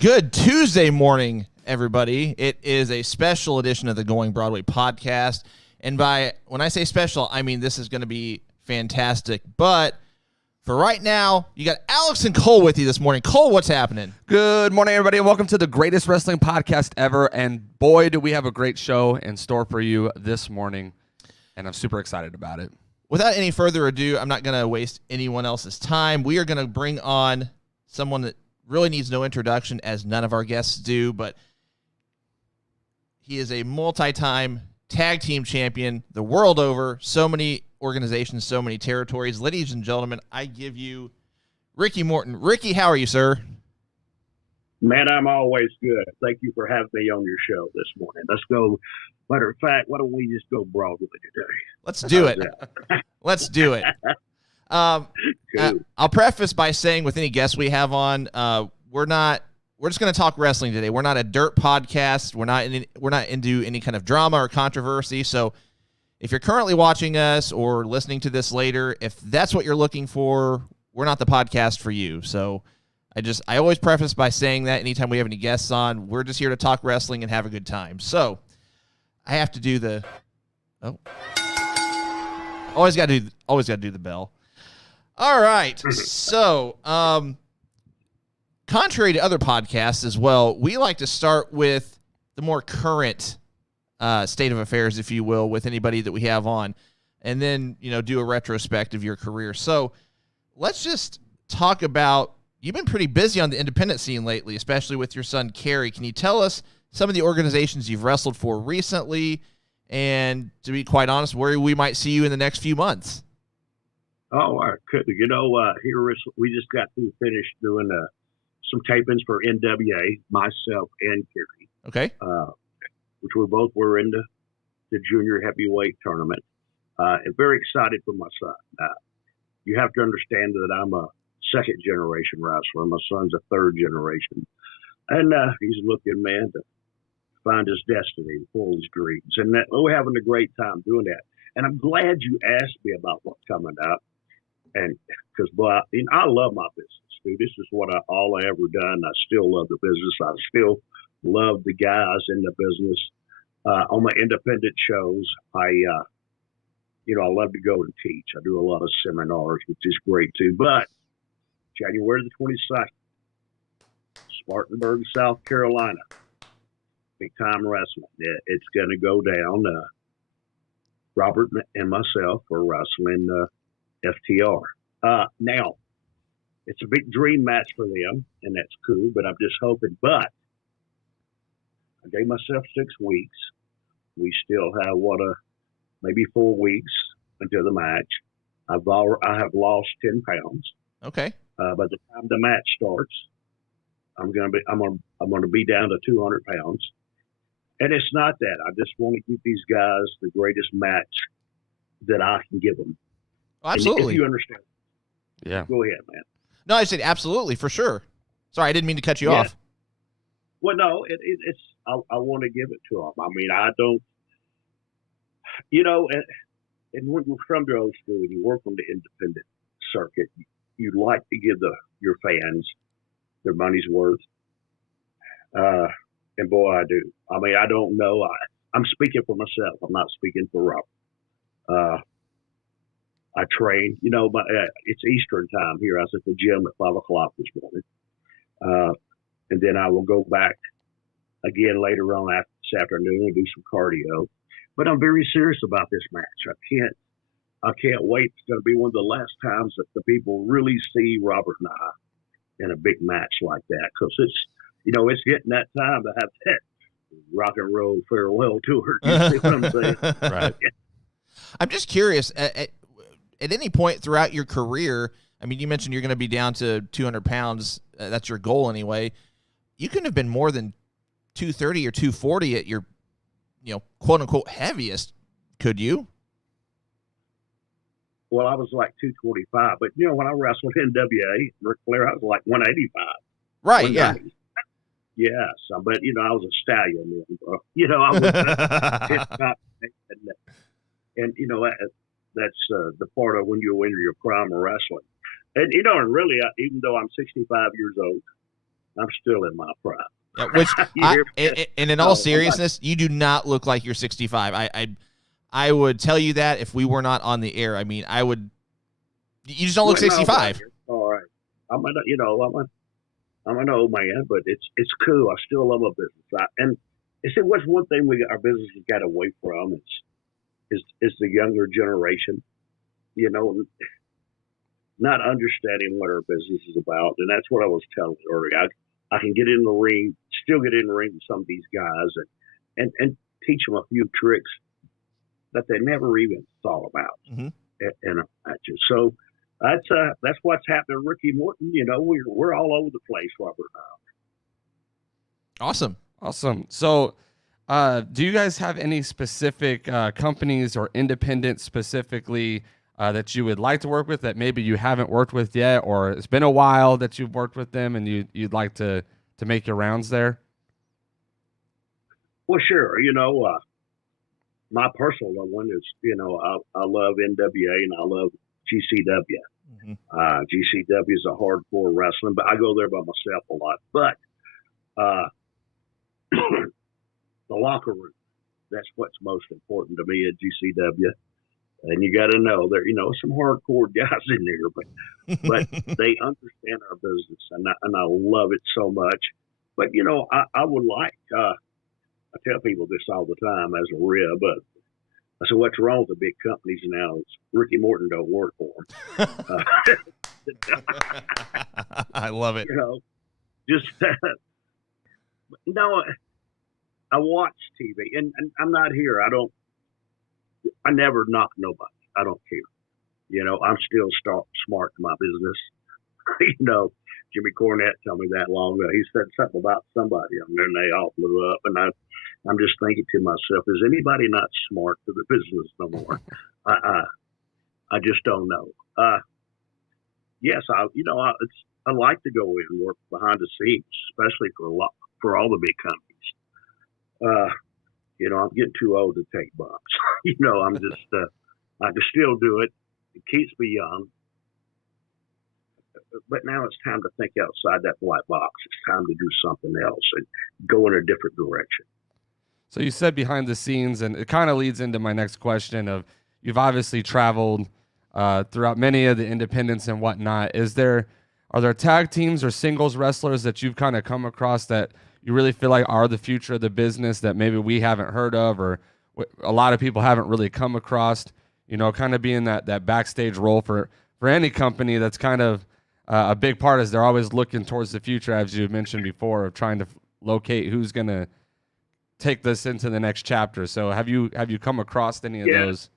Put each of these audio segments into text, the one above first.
Good Tuesday morning, everybody. It is a special edition of the Going Broadway Podcast. And when I say special, I mean this is going to be fantastic. But for right now, you got Alex and Cole with you this morning. Cole, what's happening? Good morning, everybody, and welcome to the greatest wrestling podcast ever. And boy, do we have a great show in store for you this morning. And I'm super excited about it. Without any further ado, I'm not going to waste anyone else's time. We are going to bring on someone that really needs no introduction, as none of our guests do, but he is a multi-time tag team champion the world over. So many organizations, so many territories. Ladies and gentlemen, I give you Ricky Morton. Ricky, how are you, sir? Man, I'm always good. Thank you for having me on your show this morning. Let's go. Matter of fact, why don't we just go Broadway today? Let's do it. Let's do it. I'll preface by saying, with any guests we have on, we're just going to talk wrestling today. We're not a dirt podcast. We're not into any kind of drama or controversy. So if you're currently watching us or listening to this later, if that's what you're looking for, we're not the podcast for you. So I always preface by saying that anytime we have any guests on, we're just here to talk wrestling and have a good time. So I have to do always got to do the bell. All right. So, contrary to other podcasts as well, we like to start with the more current state of affairs, if you will, with anybody that we have on, and then, do a retrospect of your career. So let's just talk about, you've been pretty busy on the independent scene lately, especially with your son, Kerry. Can you tell us some of the organizations you've wrestled for recently, and, to be quite honest, where we might see you in the next few months? Oh, I could. Here we just got to finish doing some tapings for NWA, myself and Kerry. Okay. Which we both were in the junior heavyweight tournament. And very excited for my son. You have to understand that I'm a second generation wrestler. My son's a third generation. And he's looking, man, to find his destiny, fulfill his dreams. And we're having a great time doing that. And I'm glad you asked me about what's coming up. And because, I love my business, dude. This is what all I ever done. I still love the business. I still love the guys in the business. On my independent shows, I love to go and teach. I do a lot of seminars, which is great too. But January the 22nd, Spartanburg, South Carolina, big time wrestling. It's going to go down. Robert and myself are wrestling FTR. Now, it's a big dream match for them, and that's cool, but I'm just hoping. But I gave myself 6 weeks. We still have, maybe 4 weeks until the match. I have lost 10 pounds. Okay. By the time the match starts, I'm gonna be down to 200 pounds. And it's not that. I just want to give these guys the greatest match that I can give them. Oh, absolutely. If you understand. Yeah. Go ahead, man. No, I said absolutely, for sure. Sorry, I didn't mean to cut you off. Well, no, it's I want to give it to them. I mean, I don't, and when you're from the old school and you work on the independent circuit, you like to give your fans their money's worth. And boy, I do. I mean, I don't know. I'm speaking for myself. I'm not speaking for Robert. I train, but it's Eastern time here. I was at the gym at 5 o'clock this morning. And then I will go back again later on this afternoon and do some cardio. But I'm very serious about this match. I can't wait. It's going to be one of the last times that the people really see Robert and I in a big match like that. Because it's getting that time to have that rock and roll farewell tour. You see what I'm saying? Right. I'm just curious, at any point throughout your career, I mean, you mentioned you're going to be down to 200 pounds. That's your goal anyway. You couldn't have been more than 230 or 240 at your, quote unquote heaviest, could you? Well, I was like 225, but when I wrestled in NWA, Ric Flair, I was like 185. Right. Yeah. Yes, but I was a stallion then, bro. I was, and that's the part of when you're in your prime of wrestling. And and really, even though I'm 65 years old, I'm still in my prime. Yeah, which, and in all seriousness, you do not look like you're 65. I would tell you that if we were not on the air. I mean, I would. You just don't look 65. All right, I'm an old man, but it's cool. I still love my business. And it's what's one thing our business has got away from is the younger generation. Not understanding what our business is about, and that's what I was telling you earlier. I can get in the ring, still get in the ring with some of these guys, and teach them a few tricks that they never even thought about in a match. So that's what's happening. Ricky Morton, we're all over the place, Robert. Awesome. So, do you guys have any specific companies or independents specifically that you would like to work with that maybe you haven't worked with yet, or it's been a while that you've worked with them and you'd like to make your rounds there? Well, sure. My personal one is, I love NWA and I love GCW. GCW is a hardcore wrestling, but I go there by myself a lot. But the locker room, that's what's most important to me at GCW. And you got to know there, some hardcore guys in there, but they understand our business, and I love it so much. But I would like. I tell people this all the time as a rib, but I said, "What's wrong with the big companies now? It's Ricky Morton don't work for them." I love it. Just no. I watch TV, and I'm not here. I never knock nobody. I don't care. I'm still smart in my business. Jimmy Cornette told me that long ago. He said something about somebody, and then they all blew up. And I'm just thinking to myself, is anybody not smart for the business no more? I just don't know. Yes, I like to go in and work behind the scenes, especially for all the big companies. I'm getting too old to take bumps. I'm just, I can still do it. It keeps me young. But now it's time to think outside that white box. It's time to do something else and go in a different direction. So you said behind the scenes, and it kind of leads into my next question of, you've obviously traveled throughout many of the independents and whatnot. Are there tag teams or singles wrestlers that you've kind of come across that you really feel like are the future of the business that maybe we haven't heard of, or a lot of people haven't really come across, kind of being that backstage role for any company that's kind of a big part, is they're always looking towards the future, as you mentioned before, of trying to locate who's going to take this into the next chapter. So have you come across any of those?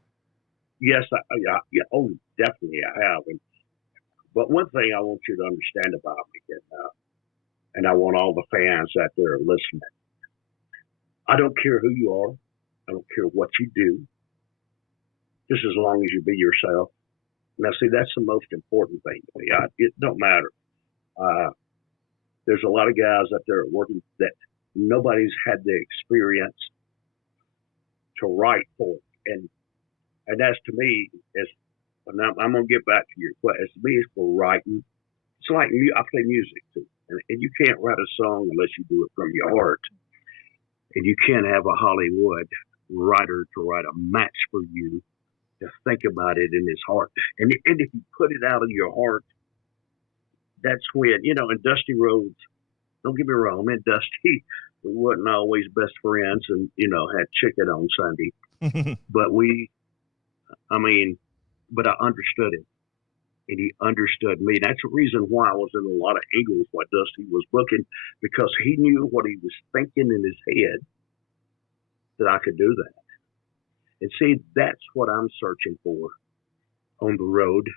Yes. Oh, definitely I have. But one thing I want you to understand about me, and I want all the fans out there listening, I don't care who you are. I don't care what you do. Just as long as you be yourself. Now, see, that's the most important thing to me. It don't matter. There's a lot of guys out there working that nobody's had the experience to write for. And that's, to me, and I'm going to get back to your question. To me, it's for writing. It's like I play music, too. And you can't write a song unless you do it from your heart. And you can't have a Hollywood writer to write a match for you to think about it in his heart. And if you put it out of your heart, that's when, and Dusty Rhodes, don't get me wrong, man, Dusty, we wasn't always best friends and, had chicken on Sunday. But but I understood him. And he understood me. That's the reason why I was in a lot of angles why Dusty was booking, because he knew what he was thinking in his head that I could do that. And see, that's what I'm searching for on the road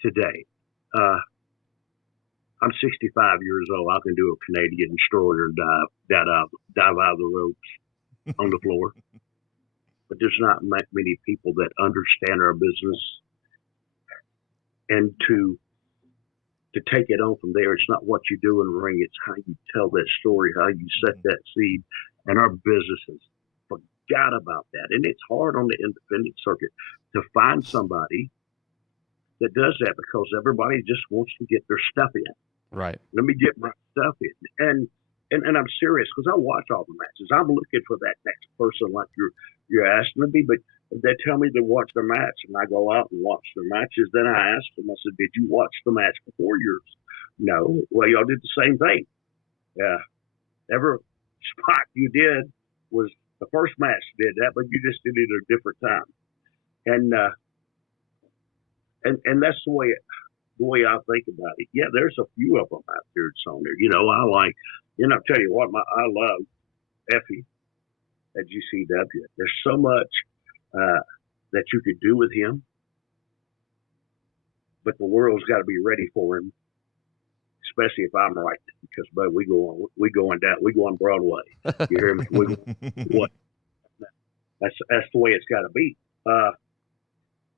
today. I'm 65 years old. I can do a Canadian destroyer dive out of the ropes on the floor. But there's not many people that understand our business. And to take it on from there, it's not what you do in the ring, it's how you tell that story, how you set that seed. And our businesses forgot about that. And it's hard on the independent circuit to find somebody that does that, because everybody just wants to get their stuff in. Right. Let me get my stuff in. And I'm serious because I watch all the matches. I'm looking for that next person like you're asking me, but they tell me to watch their match, and I go out and watch their matches. Then I ask them, I said, "Did you watch the match before yours?" No. Well, y'all did the same thing. Yeah. Every spot you did was the first match did that, but you just did it at a different time. And that's the way I think about it. Yeah, there's a few of them out there that's on there. I'll tell you what, I love Effie at GCW. There's so much that you could do with him, but the world's got to be ready for him, especially if I'm right. Because, bud, we go on Broadway. You hear me? That's the way it's got to be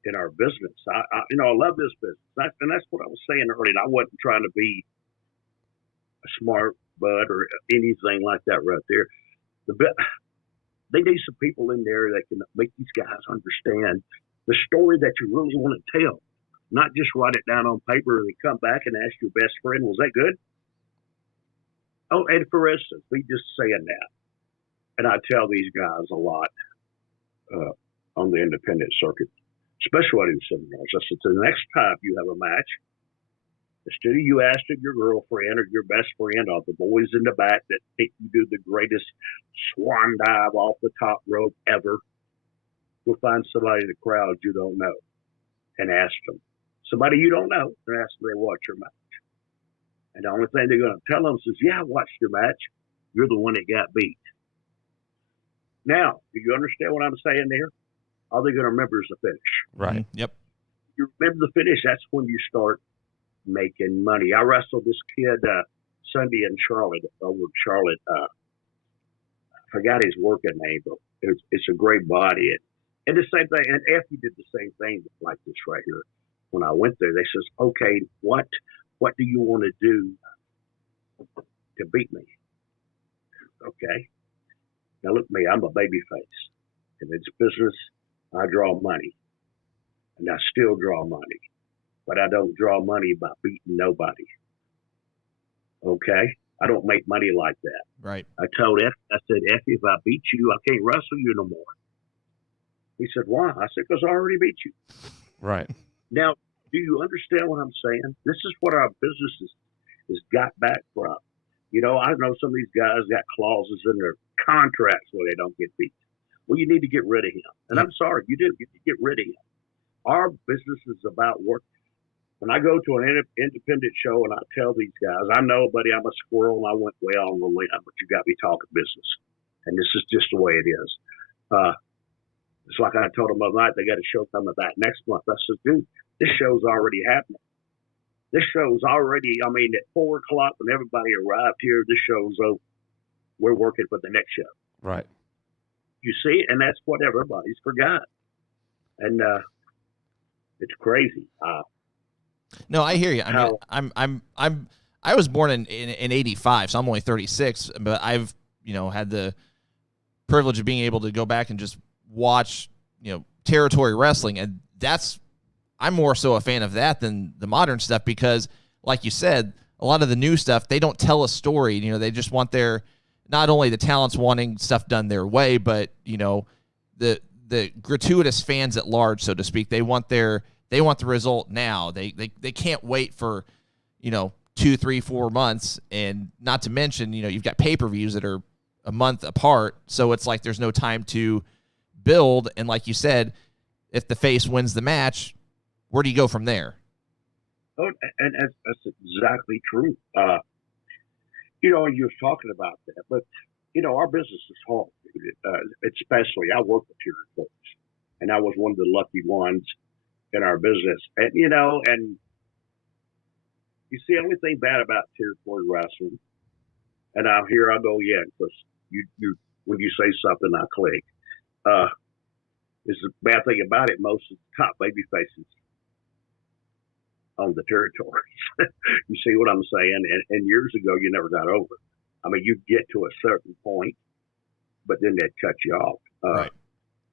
in our business. I love this business, and that's what I was saying earlier. I wasn't trying to be a smart bud or anything like that right there. They need some people in there that can make these guys understand the story that you really want to tell, not just write it down on paper and come back and ask your best friend, "Was that good?" Oh, and for instance, we just saying that, and I tell these guys a lot on the independent circuit, especially in seminars. I said, the next time you have a match, instead of you asking your girlfriend or your best friend or the boys in the back that think you do the greatest swan dive off the top rope ever, go find somebody in the crowd you don't know and ask them. Somebody you don't know, and ask them to watch your match. And the only thing they're going to tell them is, "Yeah, I watched your match. You're the one that got beat." Now, do you understand what I'm saying there? All they're going to remember is the finish. Right. Yep. You remember the finish, that's when you start making money. I wrestled this kid Sunday in Charlotte, over in Charlotte. I forgot his working name, but it's a great body. And the same thing, and Effie did the same thing like this right here. When I went there, they says, "Okay, what do you want to do to beat me?" Okay. Now look at me, I'm a baby face. In this business, I draw money. And I still draw money. But I don't draw money by beating nobody. Okay? I don't make money like that. Right. I told Effie, "Effie, if I beat you, I can't wrestle you no more." He said, "Why?" I said, "Because I already beat you." Right. Now, do you understand what I'm saying? This is what our business is got back from. I know some of these guys got clauses in their contracts where they don't get beat. Well, you need to get rid of him. And I'm sorry, you do. You need to get rid of him. Our business is about work. When I go to an independent show and I tell these guys, "I know, buddy, I'm a squirrel and I went well on the limb, but you got me talking business. And this is just the way it is." It's like I told them the other night, they got a show coming back next month. I said, "Dude, this show's already happening. This show's already, at 4 o'clock when everybody arrived here, this show's over. We're working for the next show." Right. You see, and that's what everybody's forgot. And it's crazy. No, I hear you. I was born in 85, so I'm only 36, but I've, had the privilege of being able to go back and just watch, territory wrestling. And I'm more so a fan of that than the modern stuff because, like you said, a lot of the new stuff, they don't tell a story. They just want not only the talents wanting stuff done their way, but, the gratuitous fans at large, so to speak, they want the result now. They can't wait for, 2, 3, 4 months. And not to mention, you've got pay-per-views that are a month apart. So it's like there's no time to build. And like you said, if the face wins the match, where do you go from there? Oh, and that's exactly true. You were talking about that, but our business is hard. Especially, I work with territories, and I was one of the lucky ones in our business. And and you see, the only thing bad about territory wrestling, and here I go again, because you when you say something, I click. Is the bad thing about it? Most of the top baby faces on the territories. You see what I'm saying? And years ago, you never got over it. You get to a certain point, but then they'd cut you off. Right.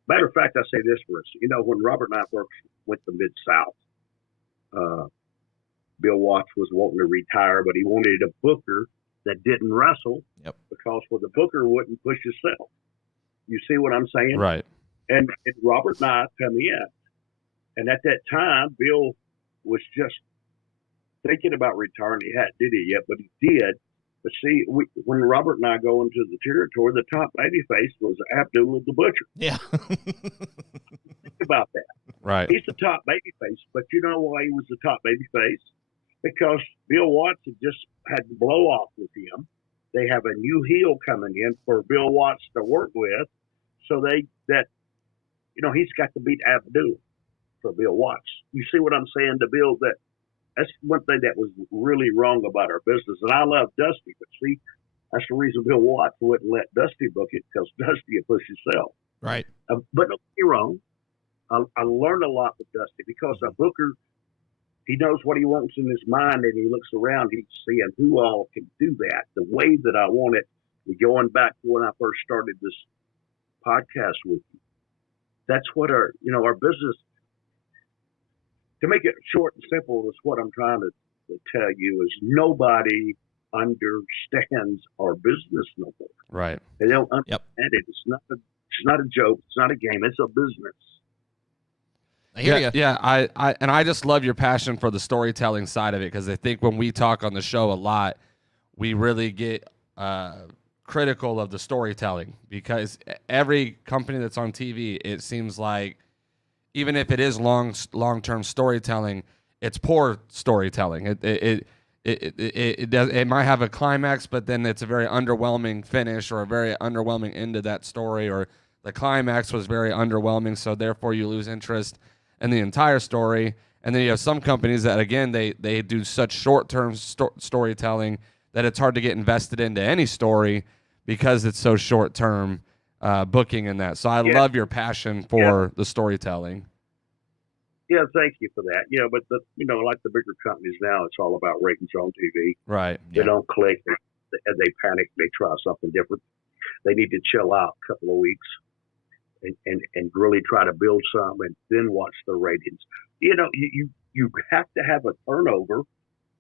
Matter of fact, I say this for us. When Robert and I first went to Mid-South, Bill Watts was wanting to retire, but he wanted a booker that didn't wrestle because the booker wouldn't push himself. You see what I'm saying? Right. And Robert and I come in. And at that time, Bill was just thinking about retiring. He hadn't did it yet, but he did. But see, when Robert and I go into the territory, the top babyface was Abdullah the Butcher. Yeah. Think about that. Right. He's the top babyface, but you know why he was the top babyface? Because Bill Watts had just had the blow off with him. They have a new heel coming in for Bill Watts to work with, so he's got to beat Abdullah for Bill Watts. You see what I'm saying? To Bill, that's one thing that was really wrong about our business. And I love Dusty, but see, that's the reason Bill Watts wouldn't let Dusty book it, because Dusty would push himself. Right. But don't get me wrong. I learned a lot with Dusty, because a booker, he knows what he wants in his mind, and he looks around, he's seeing who all can do that the way that I want it. Going back to when I first started this podcast with you, that's what our business, to make it short and simple, is what I'm trying to tell you, is nobody understands our business no more. Right. They don't understand it. It's not a joke. It's not a game. It's a business. I hear you. Yeah. I just love your passion for the storytelling side of it, because I think when we talk on the show a lot, we really get critical of the storytelling, because every company that's on TV, it seems like, even if it is long-term storytelling, it's poor storytelling. It might have a climax, but then it's a very underwhelming finish, or a very underwhelming end to that story, or the climax was very underwhelming, so therefore you lose interest in the entire story. And then you have some companies that, again, they do such short-term storytelling that it's hard to get invested into any story, because it's so short-term booking in that. So I love your passion for the storytelling. Yeah, thank you for that. Yeah, but like the bigger companies now, it's all about ratings on TV. Right. They don't click, they panic, they try something different. They need to chill out a couple of weeks and really try to build some, and then watch the ratings. You have to have a turnover.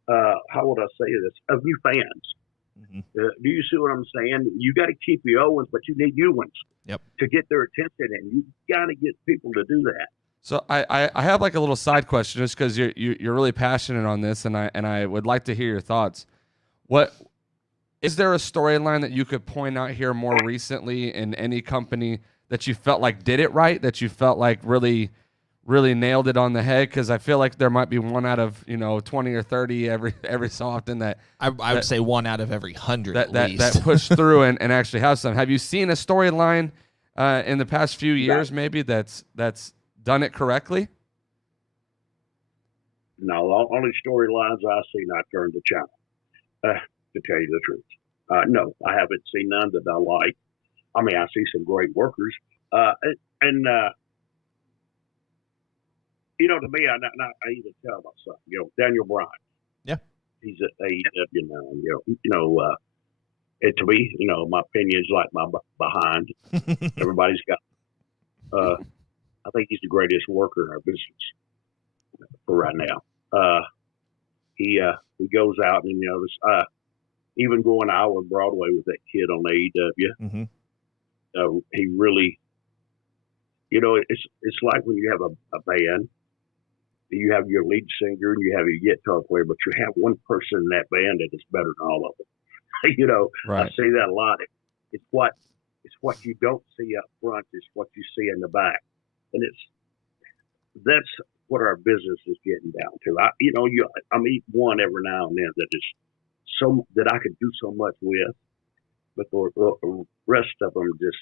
How would I say this? Of new fans. Mm-hmm. Do you see what I'm saying? You got to keep your old ones, but you need new ones to get their attention, and you got to get people to do that. So I have like a little side question, just because you're really passionate on this, and I would like to hear your thoughts. What is there a storyline that you could point out here more recently in any company that you felt like did it right, that you felt like really nailed it on the head? Because I feel like there might be one out of 20 or 30 every so often that I would say one out of every 100 that pushed through and actually have some. Have you seen a storyline in the past few years maybe that's done it correctly? No, only storylines I see, I turn the channel. To tell you the truth, no, I haven't seen none that I like. I mean, I see some great workers, and to me, I even tell myself, Daniel Bryan. Yeah, he's at AEW now. And to me, my opinion is like my behind. Everybody's got. I think he's the greatest worker in our business for right now. He goes out and even going out on Broadway with that kid on AEW. Mm-hmm. He really, it's like when you have a band, you have your lead singer and you have your guitar player, but you have one person in that band that is better than all of them. Right. I say that a lot. It's what you don't see up front, it's what you see in the back, and that's what our business is getting down to. I meet one every now and then that is that I could do so much with, but the rest of them just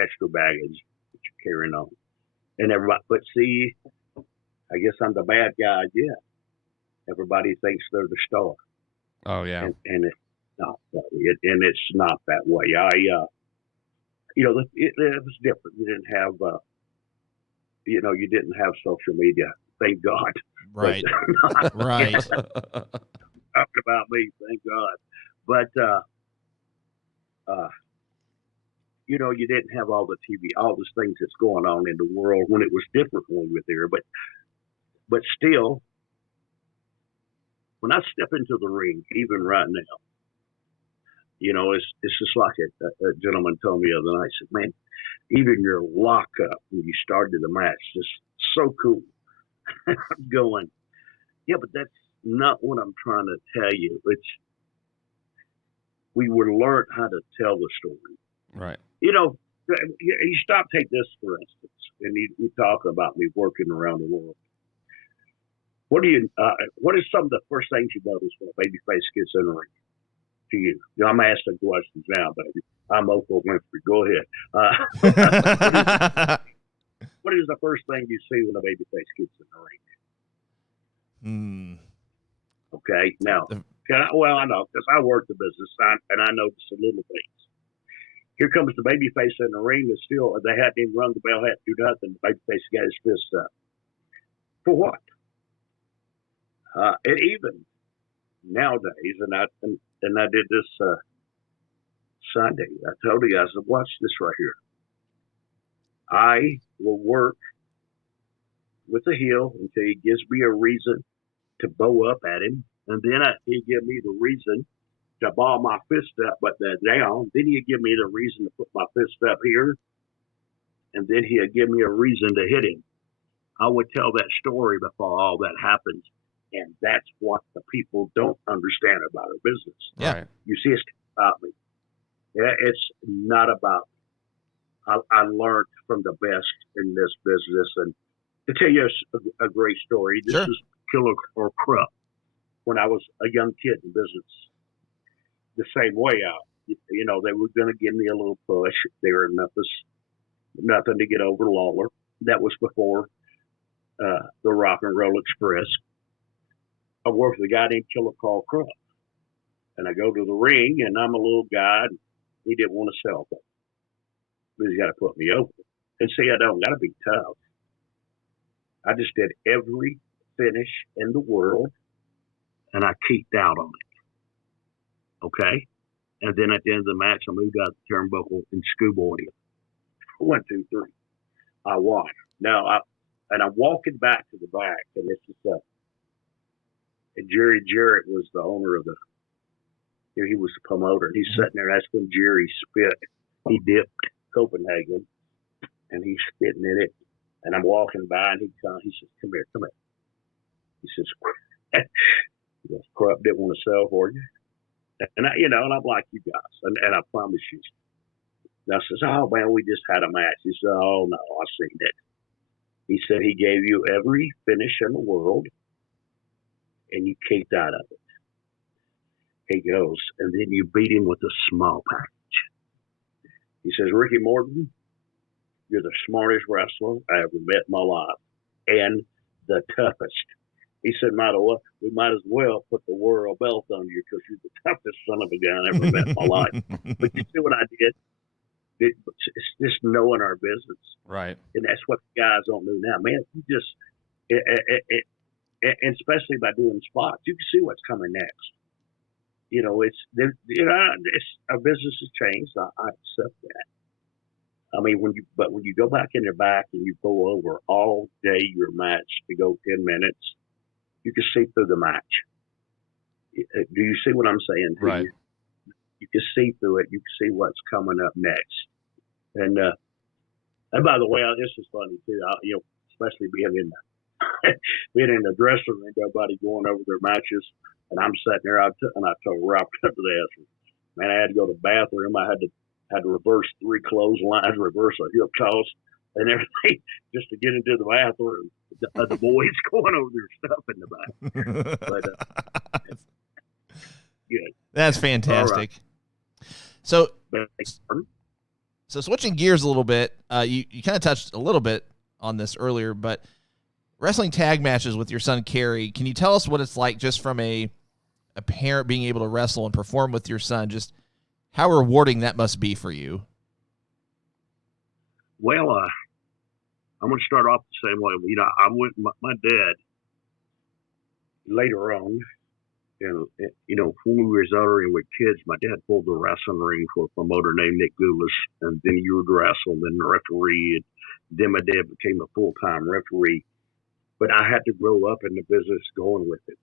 extra baggage that you're carrying on. And everybody, but see, I guess I'm the bad guy again. Everybody thinks they're the star. Oh yeah, and it's not that way. And it's not that way. It was different. You didn't have, you didn't have social media. Thank God. Right. But, right. Talking about me, thank God. But you didn't have all the TV, all those things that's going on in the world when it was different when we were there. But still, when I step into the ring, even right now, it's just like a gentleman told me the other night. He said, man, even your lockup when you started the match, just so cool. I'm going, yeah, but that's not what I'm trying to tell you. We would learn how to tell the story. Right. You stop, take this for instance, and you talk about me working around the world. What is some of the first things you notice when a babyface gets in the ring to you? I'm asking questions now, baby. I'm Oprah Winfrey. Go ahead. What is the first thing you see when a babyface gets in the ring? Okay, now, I know, because I work the business, and I notice the little things. Here comes the babyface in the ring. They hadn't even rung the bell, hadn't do nothing. The babyface got his fist up. For what? And even nowadays, and I did this Sunday. I told you, I said, watch this right here. I will work with the heel until he gives me a reason to bow up at him, and then he'll give me the reason to ball my fist up, but down. Then he'll give me the reason to put my fist up here, and then he'll give me a reason to hit him. I would tell that story before all that happens, and that's what the people don't understand about our business. Yeah. You see, it's about me. Yeah, it's not about me. I learned from the best in this business, and to tell you a great story, this is Killer or Krupp. When I was a young kid in business, the same way out. They were going to give me a little push. They were nothing to get over Lawler. That was before the Rock and Roll Express. I worked with a guy named Killer Carl Krupp. And I go to the ring, and I'm a little guy, and he didn't want to sell them. But he's got to put me over. And see, I don't got to be tough. I just did every finish in the world, and I keeped out on it. Okay? And then at the end of the match, I moved out the turnbuckle and schoolboyed him. 1, 2, 3. I won. Now, I'm walking back to the back, and this is and Jerry Jarrett was the owner of he was the promoter, and he's sitting there. That's when Jerry spit. He dipped Copenhagen, and he's spitting in it. And I'm walking by, and he says, come here. He says, Krupp didn't want to sell for you. And and I'm like you guys, and I promise you. And I says, oh, man, we just had a match. He said, oh, no, I seen it. He said he gave you every finish in the world, and you kicked out of it. He goes, and then you beat him with a small package. He says, Ricky Morton, you're the smartest wrestler I ever met in my life, and the toughest. He said, we might as well put the world belt on you because you're the toughest son of a gun I ever met in my life. But you see what I did? It's just knowing our business. Right. And that's what the guys don't do now. Man, you just, and especially by doing spots, you can see what's coming next. Our business has changed. I accept that. I mean, when you go back in the back and you go over all day your match to go 10 minutes, you can see through the match. Do you see what I'm saying? Right. You can see through it. You can see what's coming up next. And by the way, this is funny too. Especially being in the dressing room, everybody going over their matches, and I'm sitting there. I told Rob up to the ass, man, I had to go to the bathroom. I had to reverse 3 clotheslines, reverse a hip toss, and everything just to get into the bathroom. The boys going over their stuff in the back. But good. That's fantastic. Right. So switching gears a little bit, you kind of touched a little bit on this earlier, but wrestling tag matches with your son, Kerry, can you tell us what it's like just from a parent being able to wrestle and perform with your son, just how rewarding that must be for you? Well, I'm going to start off the same way. I went, my dad, later on, and when we were and with kids, my dad pulled the wrestling ring for a promoter named Nick Goulas, and then he would wrestle, and then the referee, and then my dad became a full-time referee. But I had to grow up in the business going with it.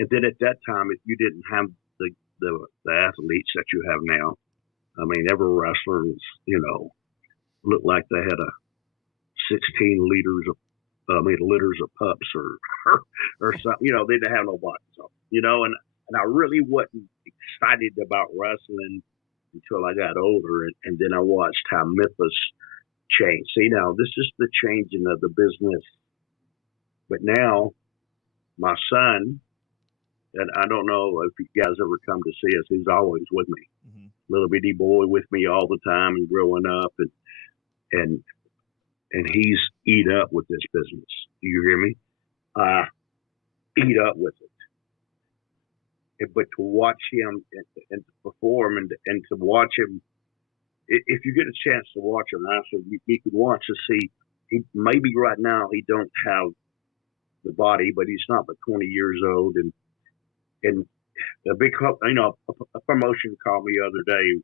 And then at that time, if you didn't have the athletes that you have now, I mean, every wrestler was, looked like they had 16 litters of pups or something. They didn't have no bodies. So, and I really wasn't excited about wrestling until I got older, and then I watched how Memphis changed. See, now this is the changing of the business. But now, my son, and I don't know if you guys ever come to see us, he's always with me. Mm-hmm. Little bitty boy with me all the time and growing up, and he's eat up with this business. Do you hear me? Eat up with it. But to watch him and to perform and to watch him, if you get a chance to watch him, you can watch to see. He maybe right now he don't have the body, but he's not but 20 years old, and a big, a promotion called me the other day,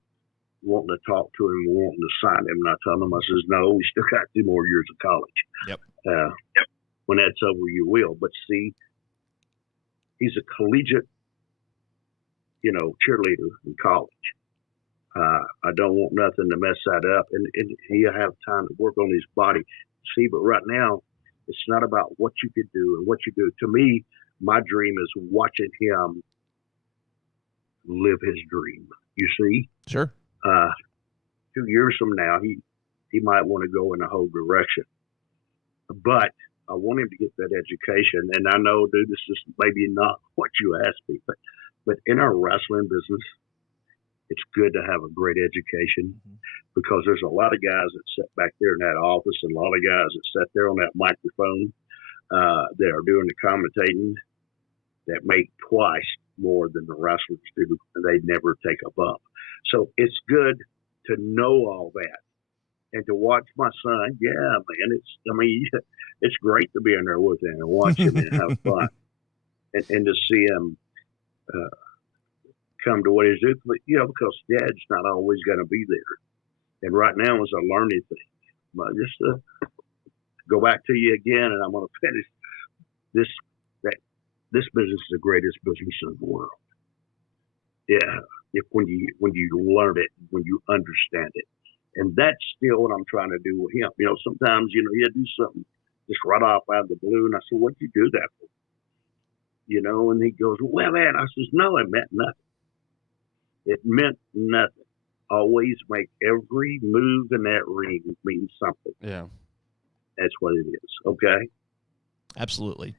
wanting to talk to him, wanting to sign him, and I told him, I says, no, we still got 2 more years of college. Yep. When that's over, you will. But see, he's a collegiate, cheerleader in college. I don't want nothing to mess that up, and he'll have time to work on his body. See, but right now, it's not about what you could do and what you do. To me, my dream is watching him live his dream. You see? Sure. 2 years from now, he might want to go in a whole direction. But I want him to get that education. And I know, dude, this is maybe not what you asked me, but in our wrestling business, it's good to have a great education, because there's a lot of guys that sit back there in that office and a lot of guys that sit there on that microphone that are doing the commentating that make twice more than the wrestlers do, and they never take a bump. So it's good to know all that and to watch my son. Yeah, man, it's great to be in there with him and watch him and have fun and to see him come to what he's doing. But, because Dad's not always going to be there. And right now it's a learning thing. But just to go back to you again, and I'm going to finish this. This business is the greatest business in the world. Yeah, when you learn it, when you understand it, and that's still what I'm trying to do with him. Sometimes he'll do something just right off out of the blue, and I said, "What'd you do that for?" And he goes, "Well, man," I says, "No, it meant nothing. It meant nothing. Always make every move in that ring mean something." Yeah, that's what it is. Okay, absolutely.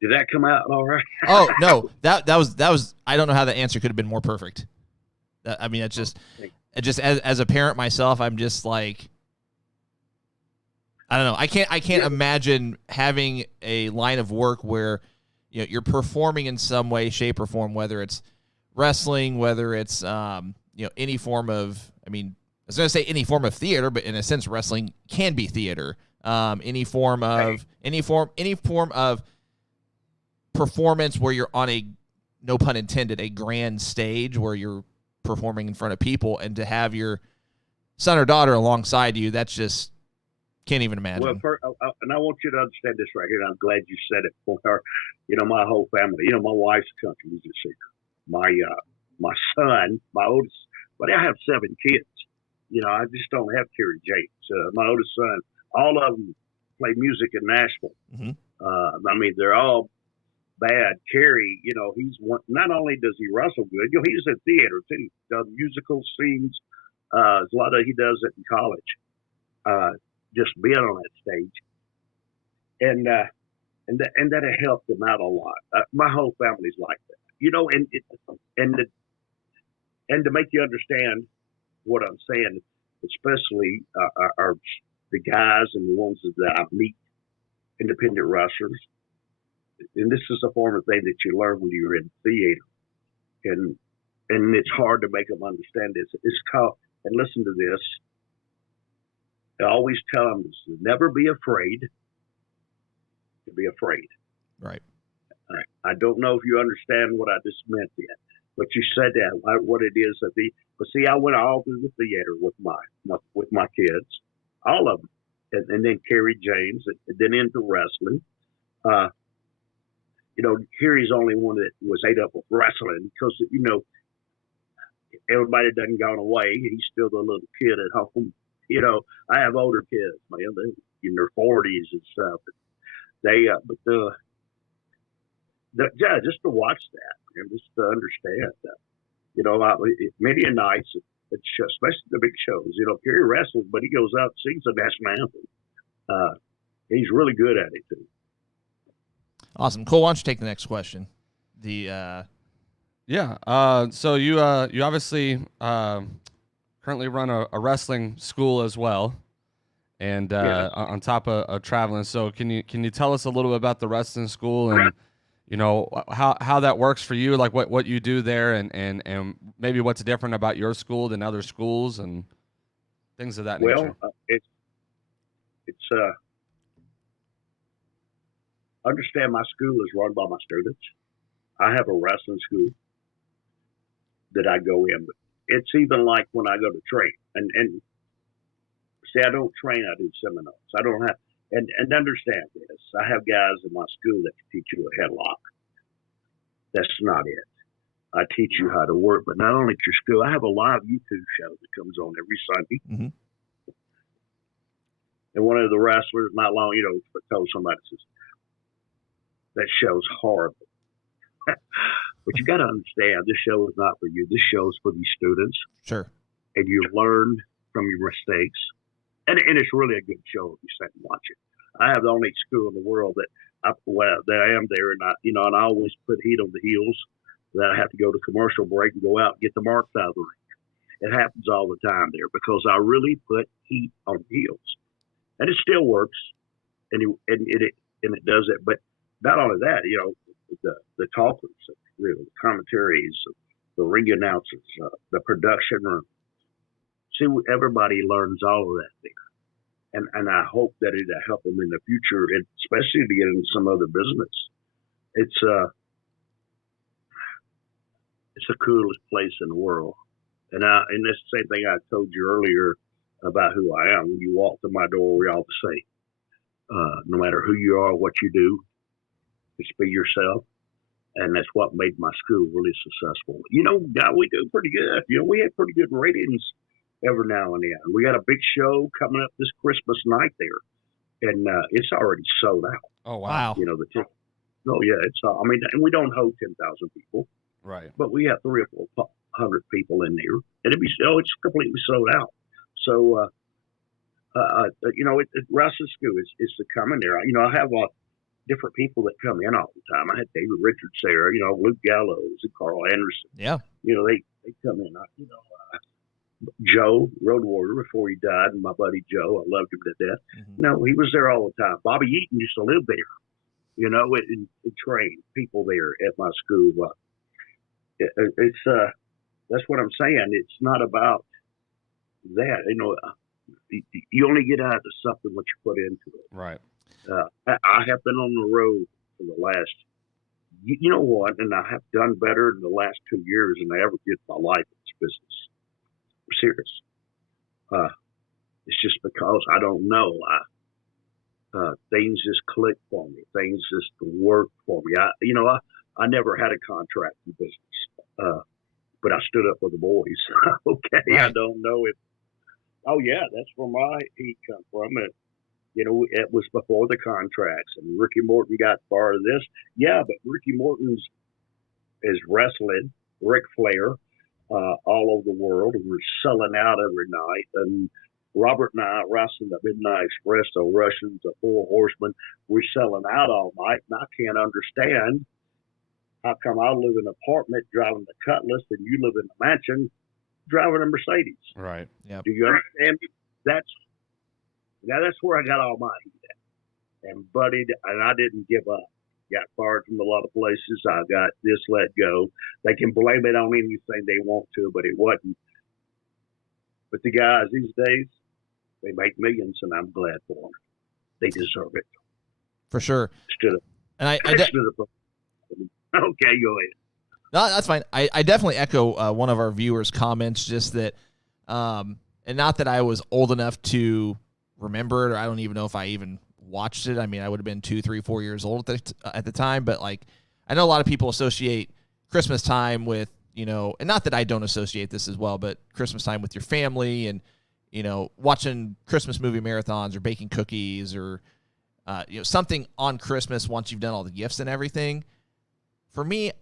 Did that come out all right? Oh no, that was. I don't know how the answer could have been more perfect. It's just as a parent myself, I'm just like, I don't know. I can't imagine having a line of work where you're performing in some way, shape, or form, whether it's wrestling, whether it's any form of. I was going to say any form of theater, but in a sense, wrestling can be theater. Any form of performance where you're on a, no pun intended, a grand stage where you're performing in front of people, and to have your son or daughter alongside you, that's just can't even imagine. Well, and I want you to understand this right here, and I'm glad you said it for her. My whole family, my wife's a country music singer. My son, my oldest, but I have 7 kids. I just don't have Kerry James. My oldest son, all of them play music in Nashville. Mm-hmm. They're all bad. Kerry, he's one. Not only does he wrestle good, he's in theater too. Does musical scenes. A lot of he does it in college. Just being on that stage, and that helped him out a lot. My whole family's like that, and to make you understand what I'm saying, especially the guys and the ones that I meet, independent wrestlers. And this is a form of thing that you learn when you're in theater, and it's hard to make them understand this. It's called, and listen to this. I always tell them to never be afraid to be afraid. Right. I don't know if you understand what I just meant yet, but you said that what it is. But see, I went all through the theater with my kids, all of them, and then Kerry James, and then into wrestling. here he's the only one that was ate up with wrestling because, everybody done gone away. He's still the little kid at home. I have older kids, man, they in their 40s and stuff. Just to watch that and just to understand that, many nights, especially the big shows, Gary wrestles, but he goes out and sings the national anthem. He's really good at it too. Awesome. Cole, why don't you take the next question? So you obviously currently run a wrestling school as well, and on top of traveling. So can you tell us a little bit about the wrestling school and how that works for you, like what you do there, and maybe what's different about your school than other schools and things of that nature? Well, it's understand my school is run by my students. I have a wrestling school that I go in. But it's even like when I go to train and see, I don't train, I do seminars. I don't have, and understand this. I have guys in my school that can teach you a headlock. That's not it. I teach you how to work, but not only at your school. I have a live YouTube show that comes on every Sunday. Mm-hmm. And one of the wrestlers, not long, told somebody, says, that show's horrible. But you got to understand, this show is not for you. This show is for these students. Sure. And you learn from your mistakes. And it's really a good show if you sit and watch it. I have the only school in the world that I am there, and I always put heat on the heels. That I have to go to commercial break and go out and get the marks out of the ring. It happens all the time there because I really put heat on the heels, and it still works, and it does it. But not only that, the talkers, the commentaries, the ring announcers, the production room. See, everybody learns all of that there. And I hope that it'll help them in the future, especially to get into some other business. It's the coolest place in the world. And that's the same thing I told you earlier about who I am. When you walk to my door, we're all the same. No matter who you are, what you do, just be yourself. And that's what made my school really successful. We do pretty good. We have pretty good ratings every now and then. We got a big show coming up this Christmas night there, and it's already sold out. Oh, wow. The ticket. Oh, yeah. And we don't hold 10,000 people. Right. But we have 300 or 400 people in there, and it's completely sold out. So, wrestling school is to come in there. I have different people that come in all the time. I had David Richards there, Luke Gallows and Carl Anderson. Yeah. They come in. Joe, Road Warrior, before he died, and my buddy Joe, I loved him to death. Mm-hmm. He was there all the time. Bobby Eaton used to live there, and train people there at my school. That's what I'm saying. It's not about that. You only get out of something what you put into it. Right. I have been on the road for the last, and I have done better in the last 2 years than I ever did in my life in this business. I'm serious. It's just because I don't know. Things just click for me. Things just work for me. I never had a contract in business, but I stood up for the boys. Okay, right. I don't know if. Oh yeah, that's where my heat come from. It was before the contracts, and Ricky Morton got part of this. Yeah, but Ricky Morton's is wrestling Ric Flair all over the world, and we're selling out every night. And Robert and I wrestling the Midnight Express, the Russians, the Four Horsemen. We're selling out all night, and I can't understand how come I live in an apartment driving the Cutlass, and you live in a mansion driving a Mercedes. Right. Yeah. Do you understand me? That's where I got all my heat at. And buddy, and I didn't give up. Got fired from a lot of places. I got this let go. They can blame it on anything they want to, but it wasn't. But the guys these days, they make millions, and I'm glad for them. They deserve it. For sure. Okay, go ahead. No, that's fine. I definitely echo one of our viewers' comments, just that, and not that I was old enough to remember it, or I don't even know if I even watched it. I mean, I would have been 2, 3, 4 years old at the time, but like I know a lot of people associate Christmas time with, and not that I don't associate this as well, but Christmas time with your family and, watching Christmas movie marathons or baking cookies or, something on Christmas once you've done all the gifts and everything. For me,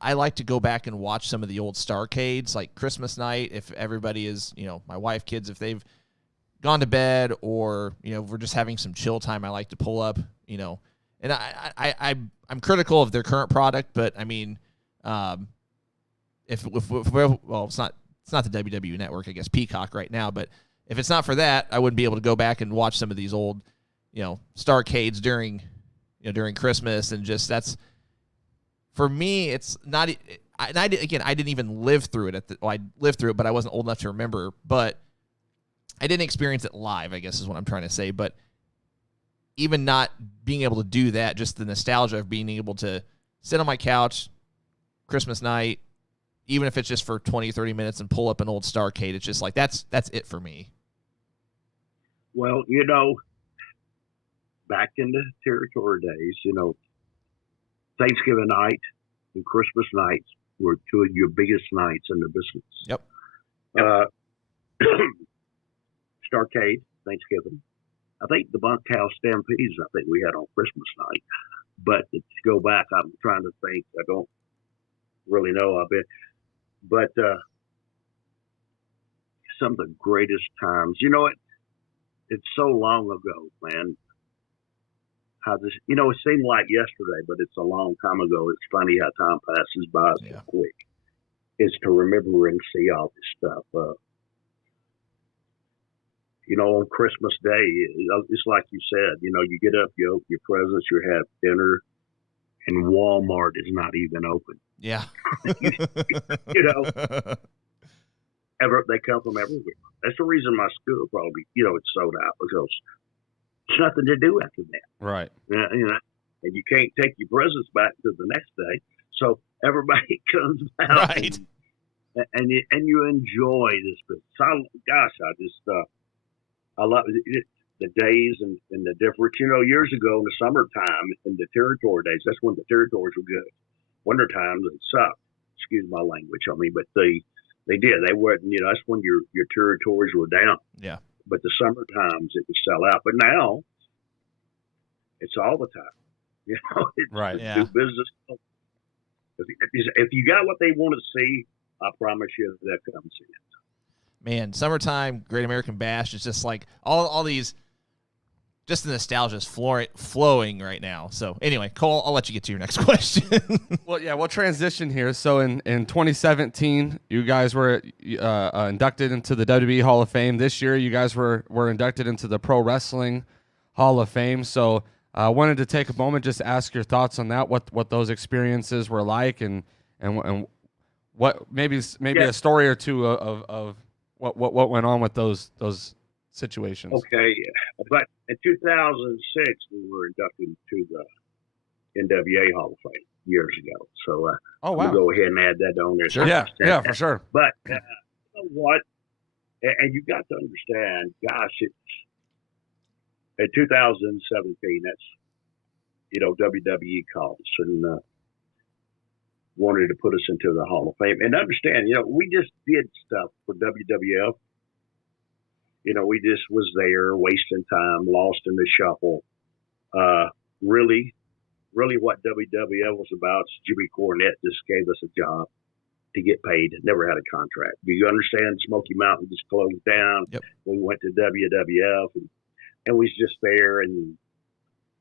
I like to go back and watch some of the old Starcades, like Christmas night, if everybody is, my wife, kids, if they've gone to bed or, if we're just having some chill time, I like to pull up, and I'm critical of their current product, but I mean, if it's not the WWE Network, I guess Peacock right now, but if it's not for that, I wouldn't be able to go back and watch some of these old, Starcades during Christmas, and just that's for me. It's not. I didn't even live through it. I lived through it, but I wasn't old enough to remember. But I didn't experience it live, I guess is what I'm trying to say. But even not being able to do that, just the nostalgia of being able to sit on my couch Christmas night, even if it's just for 20, 30 minutes and pull up an old Starcade, it's just like that's it for me. Well, back in the territory days, Thanksgiving night and Christmas nights were two of your biggest nights in the business. Yep. Starcade, Thanksgiving. I think the bunkhouse stampedes, I think we had on Christmas night. But to go back, I'm trying to think. I don't really know. I bet. But some of the greatest times, it's so long ago, man. How this, it seemed like yesterday, but it's a long time ago. It's funny how time passes by so quick. Is to remember and see all this stuff. On Christmas Day, it's like you said, you get up, you open your presents, you have dinner, and Walmart is not even open. Yeah. They come from everywhere. That's the reason my school probably, it's sold out, because there's nothing to do after that. Right. And you can't take your presents back to the next day. So everybody comes out. Right. And you enjoy this business. I love the days and the difference. Years ago in the summertime, in the territory days, that's when the territories were good. Wintertime, they sucked. Excuse my language. But they did. They wasn't. That's when your territories were down. Yeah. But the summer times it would sell out. But now it's all the time. It's right. Yeah. Do business. If you got what they want to see, I promise you they'll come see it. Man, summertime, Great American Bash is just like all these, just the nostalgia is flowing right now. So anyway, Cole, I'll let you get to your next question. Well, yeah, we'll transition here. So in 2017, you guys were inducted into the WWE Hall of Fame. This year, you guys were inducted into the Pro Wrestling Hall of Fame. So I wanted to take a moment just to ask your thoughts on that, what those experiences were like, and what maybe a story or two of what went on with those situations. Okay, but in 2006 we were inducted to the NWA Hall of Fame years ago. So we'll go ahead and add that on there. Sure. Yeah, for sure. But you know what? And you got to understand, gosh, it's in 2017. That's WWE calls and wanted to put us into the Hall of Fame. And understand, we just did stuff for WWF. We just was there wasting time, lost in the shuffle. Really what WWF was about is Jimmy Cornette just gave us a job to get paid. Never had a contract. Do you understand? Smoky Mountain just closed down. Yep. We went to WWF and we was just there.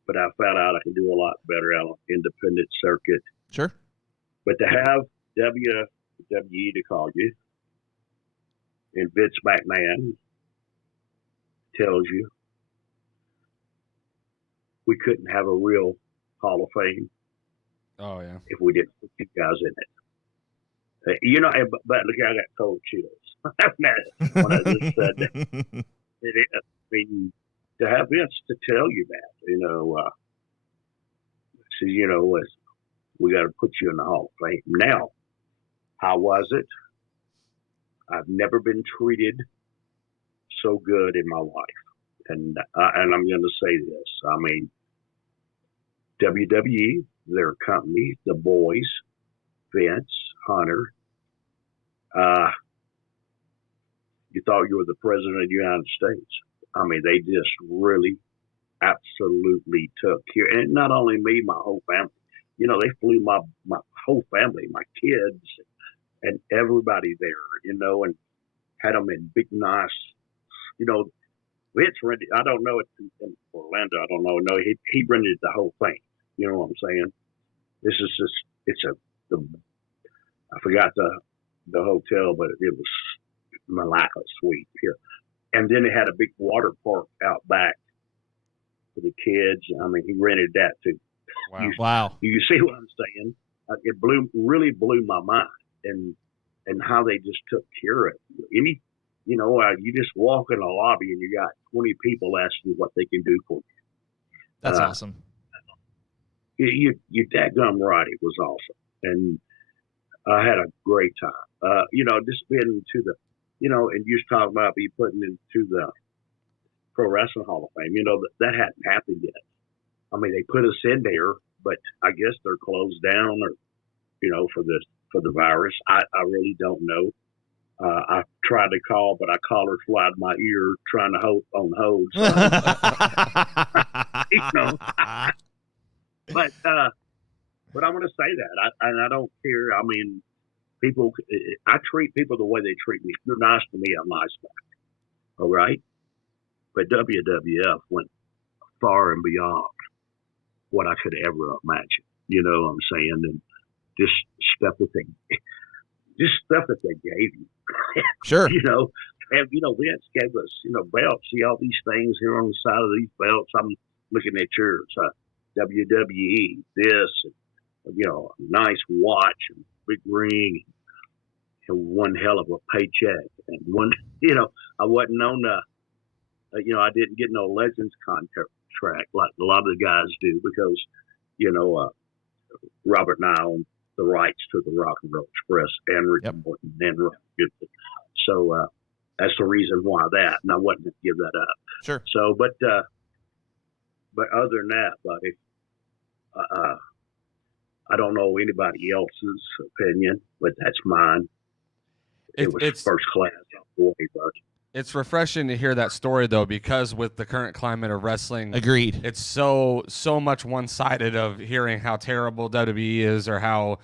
But I found out I could do a lot better out on independent circuit. Sure. But to have WWE to call you, and Vince McMahon tells you we couldn't have a real Hall of Fame. Oh yeah. If we didn't put you guys in it. But look, I got cold chills when I just said that. It is. I mean, to have Vince to tell you that, says, we got to put you in the Hall of Fame. Now, how was it? I've never been treated so good in my life. And I'm going to say this. I mean, WWE their company, the boys, Vince, Hunter. You thought you were the president of the United States. I mean, they just really absolutely took care. And not only me, my whole family. You know, they flew my whole family, my kids, and everybody there, you know, and had them in big, nice, you know, Vince rented, I don't know, in Orlando, I don't know. No, he rented the whole thing. You know what I'm saying? This is just, I forgot the hotel, but it was Malacca Suite here. And then they had a big water park out back for the kids. I mean, he rented that too. Wow. You see what I'm saying? It really blew my mind, and how they just took care of it. You just walk in the lobby and you got 20 people asking what they can do for you. That's awesome. You dadgum right. It was awesome. And I had a great time. Just being into the, and you was talking about me putting into the Pro Wrestling Hall of Fame. That hadn't happened yet. I mean, they put us in there, but I guess they're closed down or, for the virus. I really don't know. I tried to call, but I collar flied my ear trying to hold. So, but I'm going to say that. I don't care. I mean, I treat people the way they treat me. If you're nice to me, I'm nice back. All right? But WWF went far and beyond what I could ever imagine. You know what I'm saying? And just stuff that they gave you. Sure. Vince gave us, belts. See all these things here on the side of these belts. I'm looking at yours. WWE, this, a nice watch and big ring and one hell of a paycheck. And one, I wasn't on I didn't get no Legends contract like a lot of the guys do because, Robert and I own the rights to the Rock and Roll Express and Ricky Morton and Rock. So that's the reason why that, and I wasn't going to give that up. Sure. So, but other than that, buddy, I don't know anybody else's opinion, but that's mine. It was first class all the way, bud. It's refreshing to hear that story, though, because with the current climate of wrestling, agreed, it's so much one-sided of hearing how terrible WWE is or how,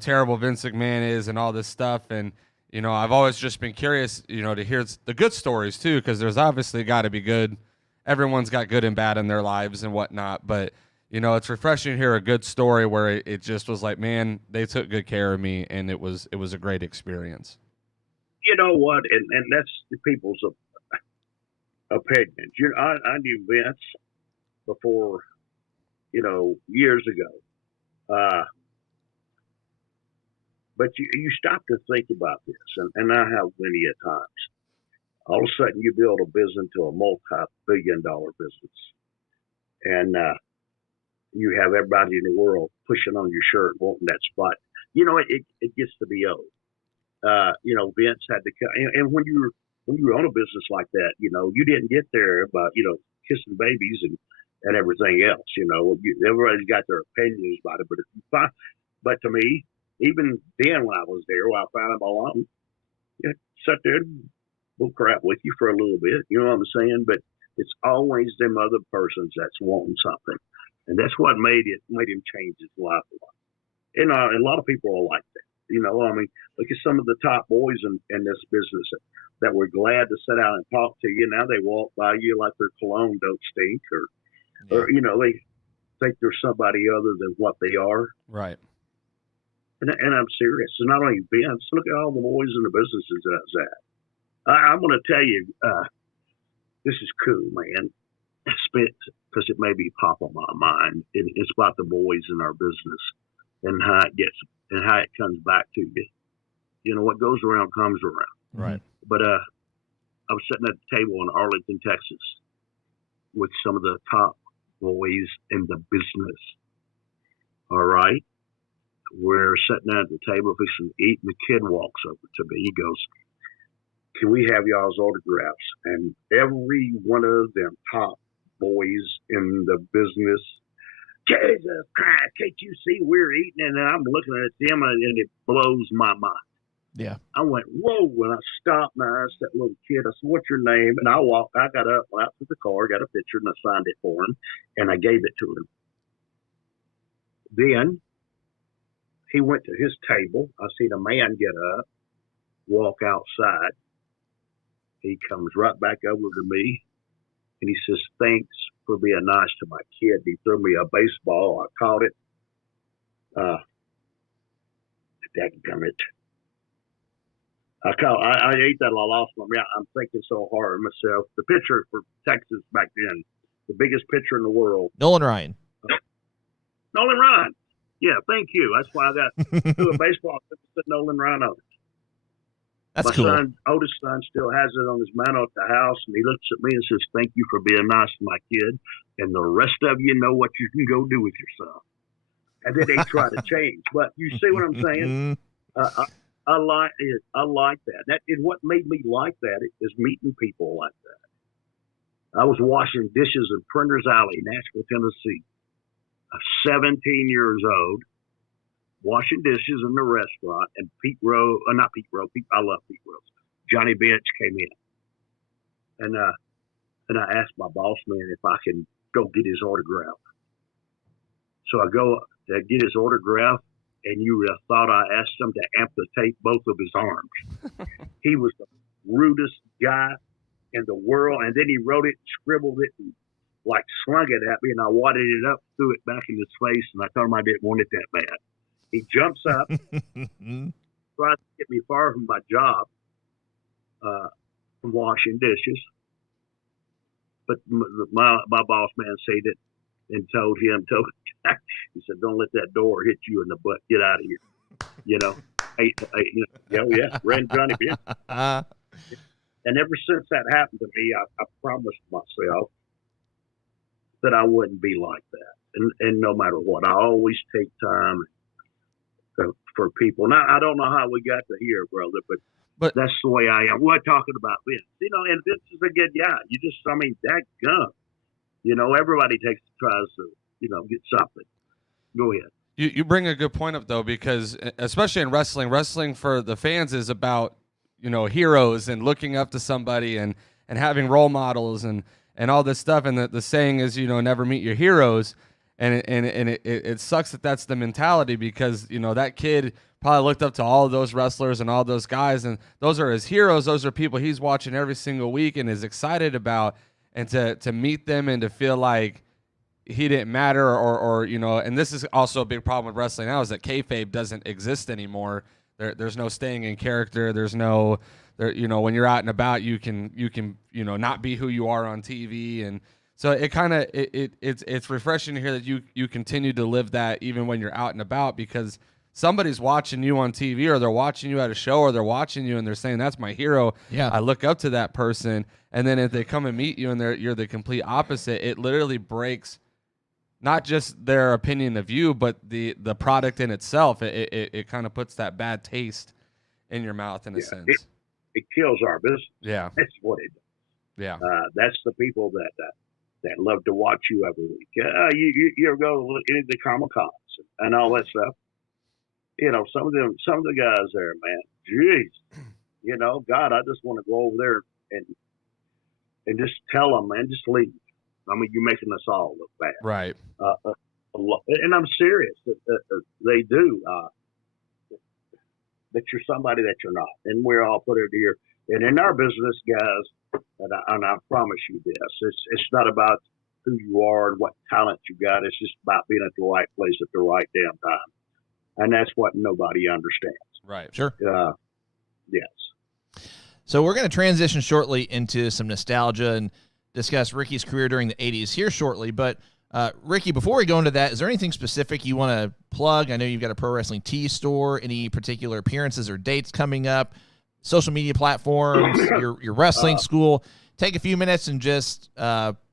terrible Vince McMahon is and all this stuff. And, I've always just been curious, to hear the good stories, too, because there's obviously got to be good. Everyone's got good and bad in their lives and whatnot. But, it's refreshing to hear a good story where it just was like, man, they took good care of me, and it was a great experience. You know what? And that's the people's opinions. I knew Vince before, years ago. But you stop to think about this, and I have many a times. All of a sudden, you build a business into a multi-billion-dollar business, and you have everybody in the world pushing on your shirt, wanting that spot. It gets to be old. Vince had to cut, and when you were on a business like that, you didn't get there about, kissing babies and everything else, everybody's got their opinions about it, but to me, even then when I was there, when I found out alone, sat there and bull crap with you for a little bit, you know what I'm saying? But it's always them other persons that's wanting something. And that's what made him change his life a lot. And a lot of people are like that. Look at some of the top boys in this business that were glad to sit down and talk to you. Now they walk by you like their cologne don't stink or they think they're somebody other than what they are. Right. And I'm serious. And not only Vince, look at all the boys in the businesses that I was at. I'm going to tell you, this is cool, man. Because it may be pop on my mind. It's about the boys in our business and how it comes back to you. What goes around comes around. Right. But I was sitting at the table in Arlington, Texas, with some of the top boys in the business. All right. We're sitting at the table fixing to eat, and the kid walks over to me. He goes, "Can we have y'all's autographs?" And every one of them top boys in the business, Jesus Christ, can't you see we're eating? And then I'm looking at them, and it blows my mind. Yeah. I went, whoa, when I stopped and I asked that little kid, I said, what's your name? And I got up, went out to the car, got a picture, and I signed it for him, and I gave it to him. Then he went to his table. I seen a man get up, walk outside. He comes right back over to me, and he says, thanks for being nice to my kid. He threw me a baseball. I caught it. Dadgummit. I ate that. I lost my mind. I'm thinking so hard of myself. The pitcher for Texas back then, the biggest pitcher in the world. Nolan Ryan. Nolan Ryan. Yeah, thank you. That's why I got to a baseball that said Nolan Ryan on it. That's my cool. Oldest son still has it on his mantle at the house, and he looks at me and says, thank you for being nice to my kid, and the rest of you know what you can go do with yourself. And then they try to change. But you see what I'm saying? I like it. I like that. That is what made me like that is meeting people like that. I was washing dishes in Printer's Alley, Nashville, Tennessee. I'm 17 years old, washing dishes in the restaurant, and I love Pete Rose. Johnny Bench came in, and I asked my boss man if I can go get his autograph. So I go to get his autograph, and you would have thought I asked him to amputate both of his arms. He was the rudest guy in the world, and then he wrote it, scribbled it, and like slung it at me, and I wadded it up, threw it back in his face, and I told him I didn't want it that bad. He jumps up, tries to get me fired from my job from washing dishes. But my boss man said it and told him, he said, don't let that door hit you in the butt. Get out of here. You know, ran Johnny Bench. And ever since that happened to me, I promised myself that I wouldn't be like that. And no matter what, I always take time for people. Now, I don't know how we got to here, brother, but that's the way I am. We're talking about Vince, and Vince is a good guy. That gum. Everybody tries to, get something. Go ahead. You bring a good point up, though, because especially in wrestling for the fans is about, heroes and looking up to somebody and having role models and all this stuff. And the saying is, never meet your heroes. And it sucks that that's the mentality because, that kid probably looked up to all of those wrestlers and all those guys, and those are his heroes. Those are people he's watching every single week and is excited about. And to meet them and to feel like he didn't matter or and this is also a big problem with wrestling now is that kayfabe doesn't exist anymore. There's no staying in character. There's no, when you're out and about, you can not be who you are on TV. And so it kind of, it's refreshing to hear that you continue to live that even when you're out and about because somebody's watching you on TV or they're watching you at a show or they're watching you and they're saying, that's my hero. Yeah. I look up to that person. And then if they come and meet you and you're the complete opposite, it literally breaks not just their opinion of you, but the product in itself. It kind of puts that bad taste in your mouth in a sense. It kills our business. Yeah. That's what it does. Yeah. That's the people that love to watch you every week. You go into the Comic-Cons and all that stuff. Some of the guys there, man, jeez, God, I just want to go over there and just tell them, man, just leave. You're making us all look bad. Right. And I'm serious. They do. That you're somebody that you're not. And we're all put it here. And in our business, guys, and I promise you this, it's not about who you are and what talent you got. It's just about being at the right place at the right damn time. And that's what nobody understands. Right. Sure. Yes. So we're going to transition shortly into some nostalgia and discuss Ricky's career during the 80s here shortly. But, Ricky, before we go into that, is there anything specific you want to plug? I know you've got a pro wrestling tee store, any particular appearances or dates coming up, social media platforms, your wrestling school. Take a few minutes and just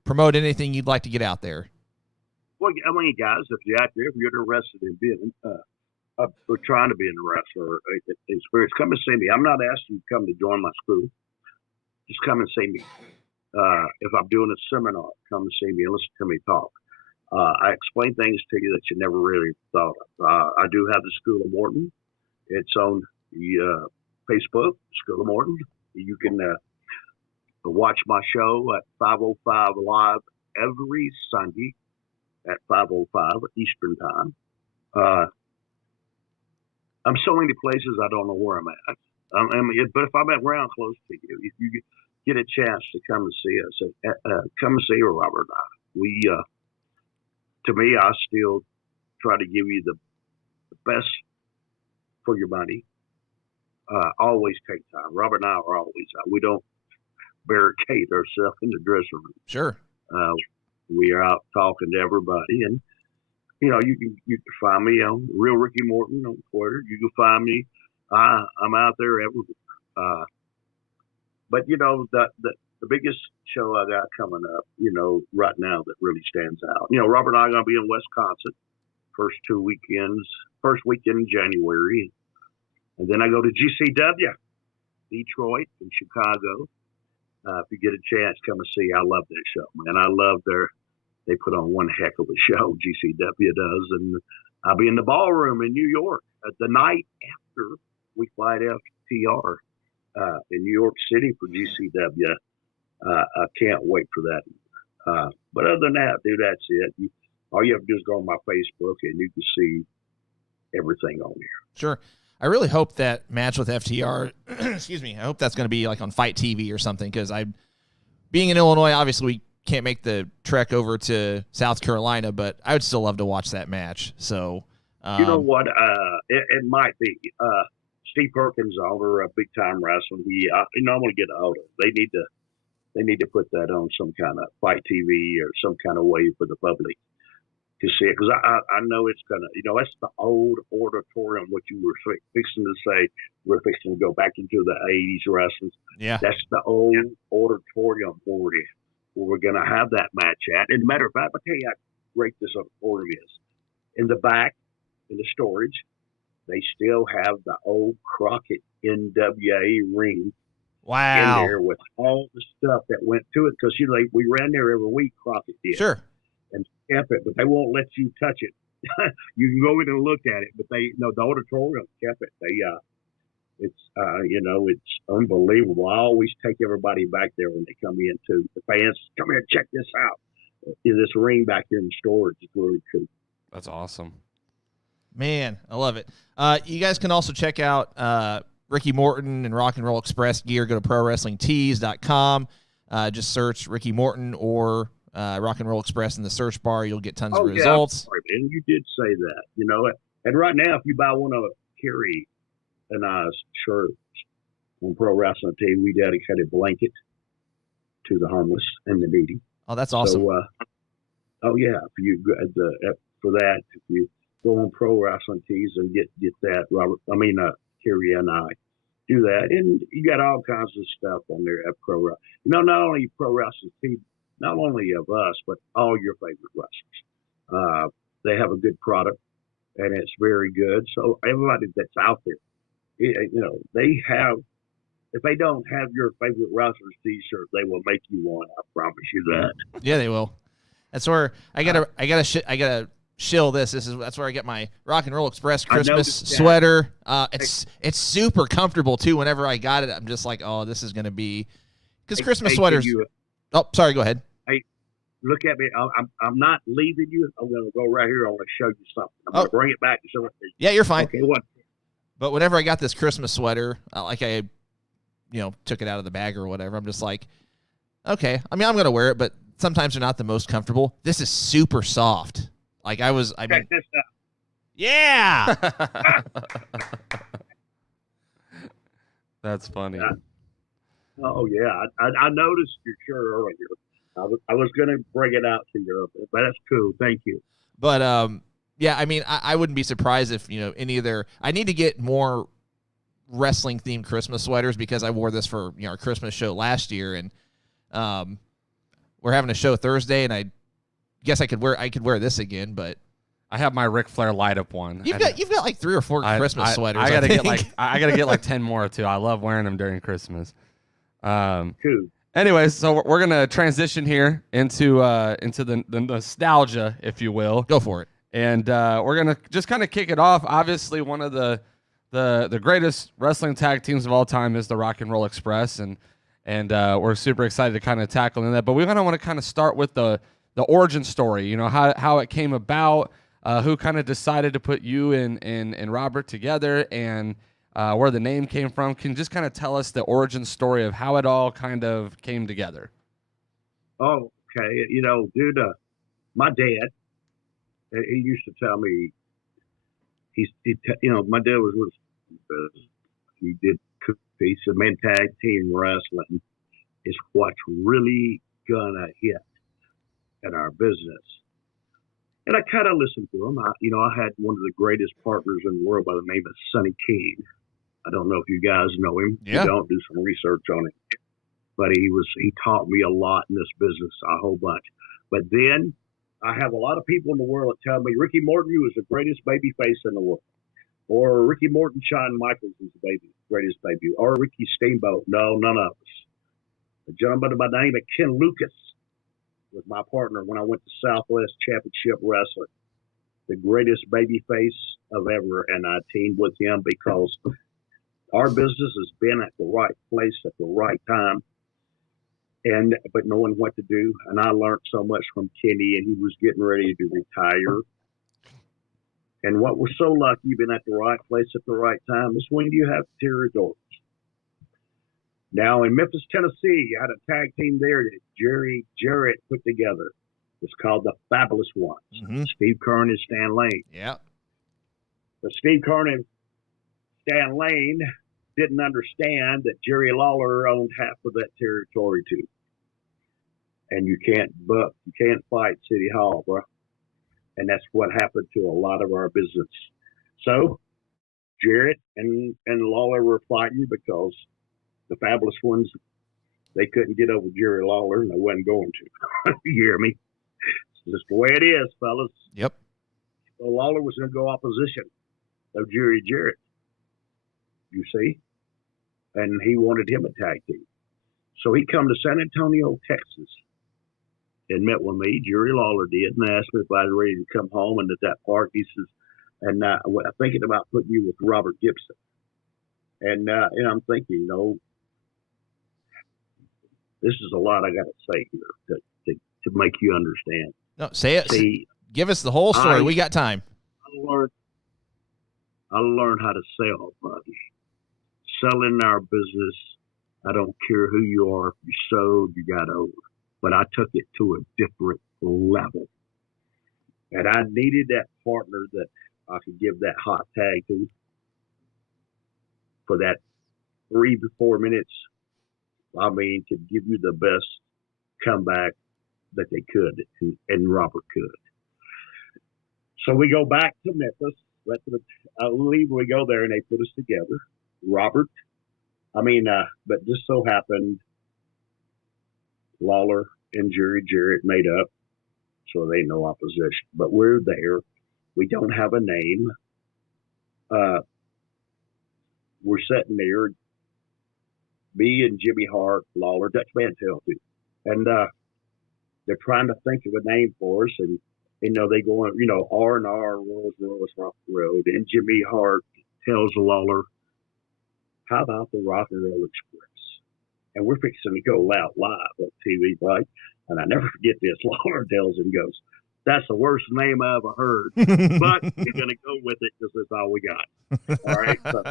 promote anything you'd like to get out there. Well, guys, if you're out there, if you're interested in being or trying to be a wrestler experience, come and see me. I'm not asking you to come to join my school. Just come and see me. If I'm doing a seminar, come and see me and listen to me talk. I explain things to you that you never really thought of. I do have the School of Morton. It's on the Facebook, School of Morton. You can watch my show at 5:05 live every Sunday at 5:05 Eastern Time. I'm so many places I don't know where I'm at. But if I'm around close to you, if you get a chance to come and see us, come and see Robert and I. We, to me, I still try to give you the best for your money. Always take time. Robert and I are always out. We don't barricade ourselves in the dressing room. Sure. We are out talking to everybody, and you can find me on Real Ricky Morton on Twitter. You can find me. I'm out there everywhere. But the biggest show I got coming up, right now that really stands out. Robert and I are going to be in Wisconsin first weekend in January, and then I go to GCW, Detroit and Chicago. If you get a chance, come and see. I love that show, man. I love they put on one heck of a show, GCW does. And I'll be in the ballroom in New York the night after we fight FTR in New York City for GCW. I can't wait for that. But other than that, dude, that's it. All you have to do is go on my Facebook and you can see everything on here. Sure. I really hope that match with FTR, excuse me, I hope that's going to be like on Fight TV or something, because being in Illinois, obviously we can't make the trek over to South Carolina, but I would still love to watch that match. So, you know what? It might be. Steve Perkins, owner of Big Time Wrestling, I'm going to get a hold of it. They need to put that on some kind of Fight TV or some kind of way for the public to see it, because I know it's gonna, that's the old auditorium. What you were fixing to say, we're fixing to go back into the '80s wrestling. Yeah, that's the old auditorium where we're gonna have that match at. And matter of fact, I'll tell you how great this auditorium is. In the back, in the storage, they still have the old Crockett NWA ring. Wow! In there with all the stuff that went to it, because we ran there every week. Crockett did. Sure. And kept it, but they won't let you touch it. You can go in and look at it, but the auditorium kept it. It's unbelievable. I always take everybody back there when they come in too. The fans, come here, check this out. This ring back here in the storage is really cool. That's awesome. Man, I love it. You guys can also check out Ricky Morton and Rock and Roll Express gear. Go to ProWrestlingTees.com. Just search Ricky Morton or Rock and Roll Express in the search bar. You'll get tons of results. Yeah, and you did say that, and right now, if you buy one of Kerry and I's shirts on Pro Wrestling Team, we dedicate a blanket to the homeless and the needy. Oh, that's awesome. So, if you for that, if you go on Pro Wrestling Tees and get that, Kerry and I do that, and you got all kinds of stuff on there at Pro Wrestling. Not only Pro Wrestling Tees, not only of us, but all your favorite wrestlers. They have a good product, and it's very good. So everybody that's out there, they have. If they don't have your favorite wrestlers T-shirt, they will make you one. I promise you that. Yeah, they will. That's where I gotta shill this. That's where I get my Rock and Roll Express Christmas sweater. It's super comfortable too. Whenever I got it, I'm just like, oh, this is gonna be, because Christmas sweaters. Oh, sorry. Go ahead. Hey, look at me. I'm not leaving you. I'm going to go right here. I want to show you something. I'm going to bring it back to someone. Yeah, you're fine. Okay, what? But whenever I got this Christmas sweater, I took it out of the bag or whatever, I'm just like, okay. I mean, I'm going to wear it, but sometimes they're not the most comfortable. This is super soft. Check this out. Yeah. That's funny. Oh, yeah. I noticed your shirt earlier. I was going to bring it out to you, but that's cool. Thank you. But, I mean, I wouldn't be surprised if, any of their – I need to get more wrestling-themed Christmas sweaters, because I wore this for, our Christmas show last year, and we're having a show Thursday, and I guess I could wear this again, but – I have my Ric Flair light up one. You've got like 3 or 4 Christmas sweaters. I gotta get like 10 more too. I love wearing them during Christmas. Cool. Anyways, so we're gonna transition here into the nostalgia, if you will. Go for it. And we're gonna just kind of kick it off. Obviously, one of the greatest wrestling tag teams of all time is the Rock and Roll Express, and we're super excited to kind of tackle in that. But we want to kind of start with the origin story. You know, how it came about, who kind of decided to put you and Robert together, and where the name came from. Can you just kind of tell us the origin story of how it all kind of came together? Oh, okay. You know, dude, my dad, he used to tell me, my dad was he did piece of men tag team wrestling is what's really gonna hit in our business. And I kind of listened to him. I had one of the greatest partners in the world by the name of Sonny King. I don't know if you guys know him. Yeah. You don't, do some research on him. But he taught me a lot in this business, a whole bunch. But then I have a lot of people in the world that tell me Ricky Morton was the greatest baby face in the world. Or Ricky Morton, Shawn Michaels was the greatest baby. Or Ricky Steamboat. No, none of us. A gentleman by the name of Ken Lucas was my partner when I went to Southwest Championship Wrestling. The greatest baby face of ever. And I teamed with him because our business has been at the right place at the right time. But knowing what to do. And I learned so much from Kenny, and he was getting ready to retire. And what we're so lucky, being at the right place at the right time, is when you have territories. Now in Memphis, Tennessee, you had a tag team there that Jerry Jarrett put together. It's called the Fabulous Ones. Mm-hmm. Steve Keirn and Stan Lane. Yeah. But Steve Keirn and Stan Lane didn't understand that Jerry Lawler owned half of that territory too. And you can't fight City Hall, bro. And that's what happened to a lot of our business. So Jarrett and Lawler were fighting because the Fabulous Ones, they couldn't get over Jerry Lawler, and they wasn't going to. You hear me? It's just the way it is, fellas. Yep. So Lawler was going to go opposition of Jerry Jarrett, you see? And he wanted him a tag team. So he come to San Antonio, Texas, and met with me. Jerry Lawler did, and asked me if I was ready to come home. And at that park, he says, and I'm thinking about putting you with Robert Gibson. And I'm thinking, this is a lot I got to say here to make you understand. No, say it. See, give us the whole story. We got time. I learned how to sell, buddy. Selling our business, I don't care who you are. If you sold, you got over. But I took it to a different level. And I needed that partner that I could give that hot tag to for that 3 to 4 minutes. I mean, to give you the best comeback that they could, and Robert could. So we go back to Memphis. We go there, and they put us together. Robert, but just so happened, Lawler and Jerry Jarrett made up, so they no opposition. But we're there. We don't have a name. We're sitting there, me and Jimmy Hart, Lawler, Dutch Mantel too, and they're trying to think of a name for us, and they go on, R&R, Rolls Rock Road, and Jimmy Hart tells Lawler, how about the Rock and Roll Express? And we're fixing to go out live on TV, right? And I never forget this. Lawler tells him, goes, that's the worst name I ever heard, but we're going to go with it because that's all we got. All right. So,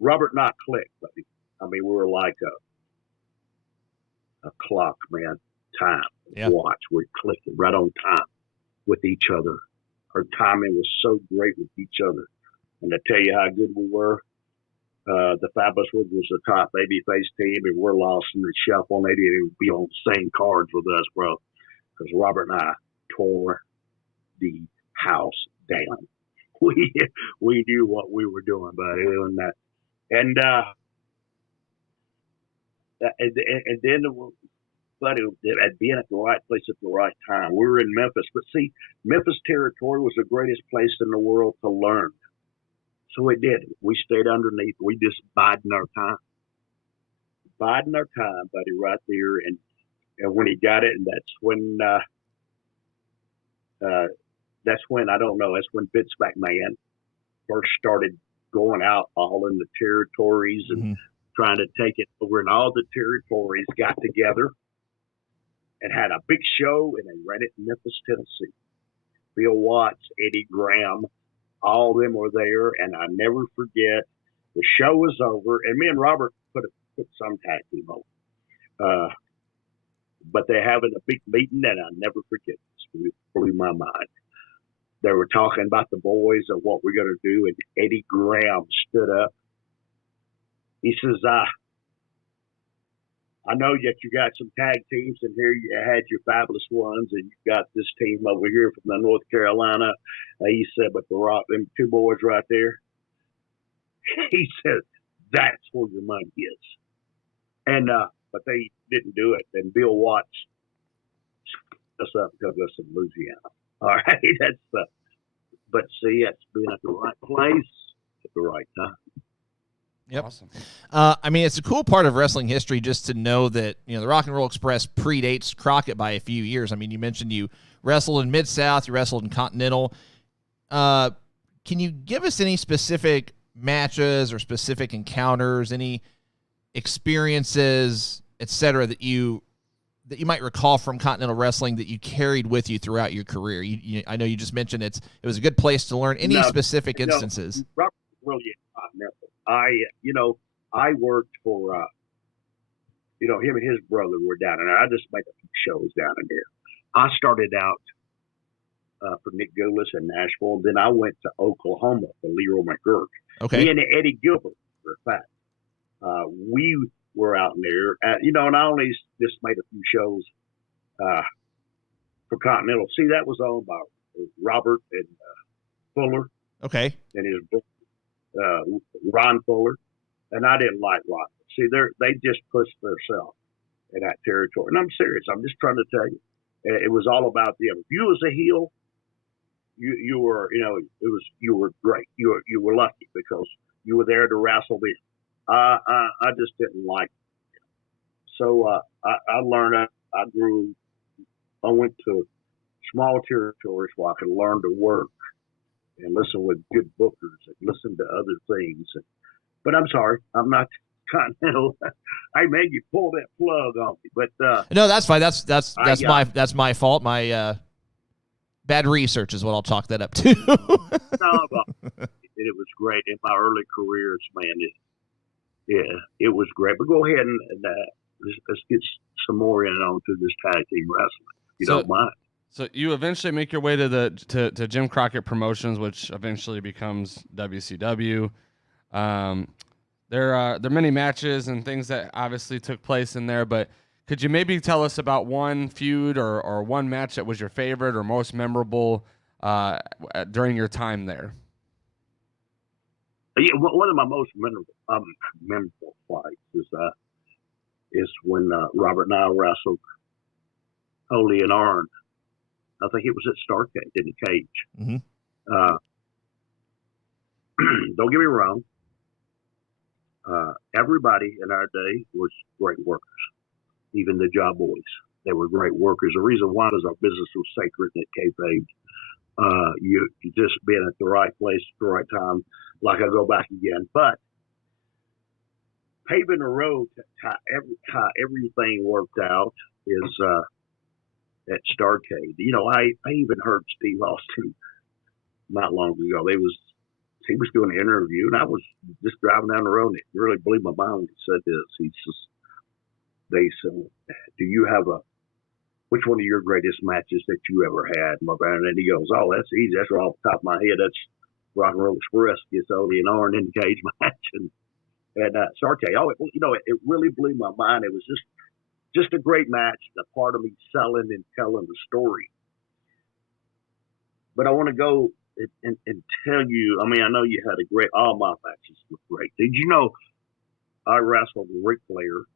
Robert and I clicked, buddy. We were like a clock, man. Time. Yeah. Watch. We clicked right on time with each other. Our timing was so great with each other. And to tell you how good we were, the Fabulous Ones was the top babyface team, and we're lost in the shuffle, and they didn't even be on the same cards with us, bro. Because Robert and I tore the house down. We knew what we were doing, buddy, and that. And then, but at being at the right place at the right time. We were in Memphis, but see, Memphis territory was the greatest place in the world to learn. So we did. We stayed underneath. We just bided our time. biding our time, buddy, right there. And when he got it, and that's when I don't know. That's when Vince McMahon first started going out all in the territories and trying to take it over, and all the territories got together and had a big show, and they ran it in Memphis, Tennessee. Bill Watts, Eddie Graham, all of them were there, and I never forget. The show was over, and me and Robert put some tag team on. But they're having a big meeting, and I'll never forget this. It blew my mind. They were talking about the boys and what we're going to do, and Eddie Graham stood up. He says, I know that you got some tag teams, and here you had your fabulous ones, and you got this team over here from the North Carolina. He said, but them two boys right there, he said, that's where your money is. And but they didn't do it. And Bill Watts us up because us in Louisiana. All right, but see, that's being at the right place at the right time. Yep. Awesome. I mean, it's a cool part of wrestling history just to know that, the Rock and Roll Express predates Crockett by a few years. I mean, you mentioned you wrestled in Mid-South, you wrestled in Continental. Can you give us any specific matches or specific encounters, any experiences, et cetera, that you might recall from Continental Wrestling that you carried with you throughout your career? I know you just mentioned it was a good place to learn. Any specific instances? Robert really is Continental. I worked for, him and his brother were down in there. I just made a few shows down in there. I started out for Nick Goulas in Nashville, and then I went to Oklahoma for Leroy McGurk. Okay. Me and Eddie Gilbert, for a fact. We were out in there, and I only just made a few shows for Continental. See, that was owned by Robert and Fuller. Okay. And his brother. Ron Fuller, and I didn't like Ron. See, they just pushed themselves in that territory, and I'm serious. I'm just trying to tell you, it was all about them. If you was a heel, you were, you were great. You were lucky because you were there to wrestle them. I just didn't like it. So I learned. I grew. I went to small territories where I could learn to work and listen with good bookers and listen to other things. But I'm sorry, I'm not Continental. Hey man, you pulled that plug on me. But no, that's fine. That's my fault. My bad research is what I'll chalk that up to. It was great in my early careers, man. It was great. But go ahead and let's get some more in on to this tag team wrestling, if you don't mind. So you eventually make your way to to Jim Crockett Promotions, which eventually becomes WCW. There are many matches and things that obviously took place in there, but could you maybe tell us about one feud or one match that was your favorite or most memorable during your time there? Yeah, one of my most memorable fights is when Robert and I wrestled Holy and Arn. I think it was at Starcade in the cage. Mm-hmm. Don't get me wrong. Everybody in our day was great workers, even the job boys. They were great workers. The reason why is our business was sacred and it kayfabe. You just being at the right place at the right time, like I go back again. But paving the road to how everything worked out is at Starcade. I even heard Steve Austin not long ago. He was doing an interview, and I was just driving down the road, and it really blew my mind when he said this. They said, do you have which one of your greatest matches that you ever had? And then he goes, oh, that's easy. That's right off the top of my head. That's Rock and Roll Express gets Odie and Arn in the cage match. And Starcade, it really blew my mind. It was just a great match, the part of me selling and telling the story. But I want to go and tell you, I know you had all my matches were great. Did you know I wrestled Ric Flair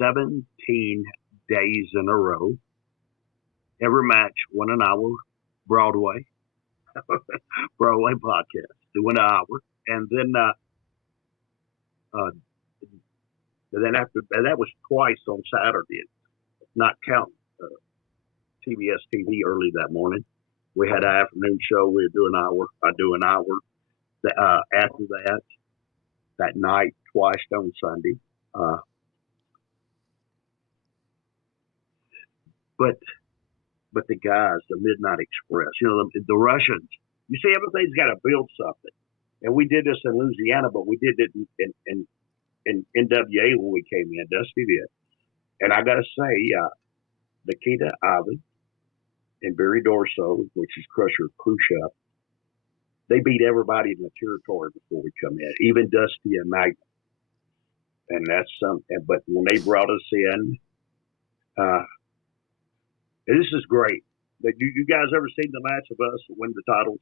17 days in a row? Every match, 1 hour, Broadway podcast, 1 hour. And then And then and that was twice on Saturday, not counting TBS TV early that morning. We had an afternoon show. We would do an hour. I do an hour. After that night, twice on Sunday. But the guys, the Midnight Express, the Russians. You see, everything's got to build something. And we did this in Louisiana, but we did it in NWA when we came in. Dusty did. And I got to say, Nikita, Ivan, and Barry Dorso, which is Crusher Khrushchev, they beat everybody in the territory before we come in, even Dusty and Magnum. And that's something. But when they brought us in, this is great. You guys ever seen the match of us win the titles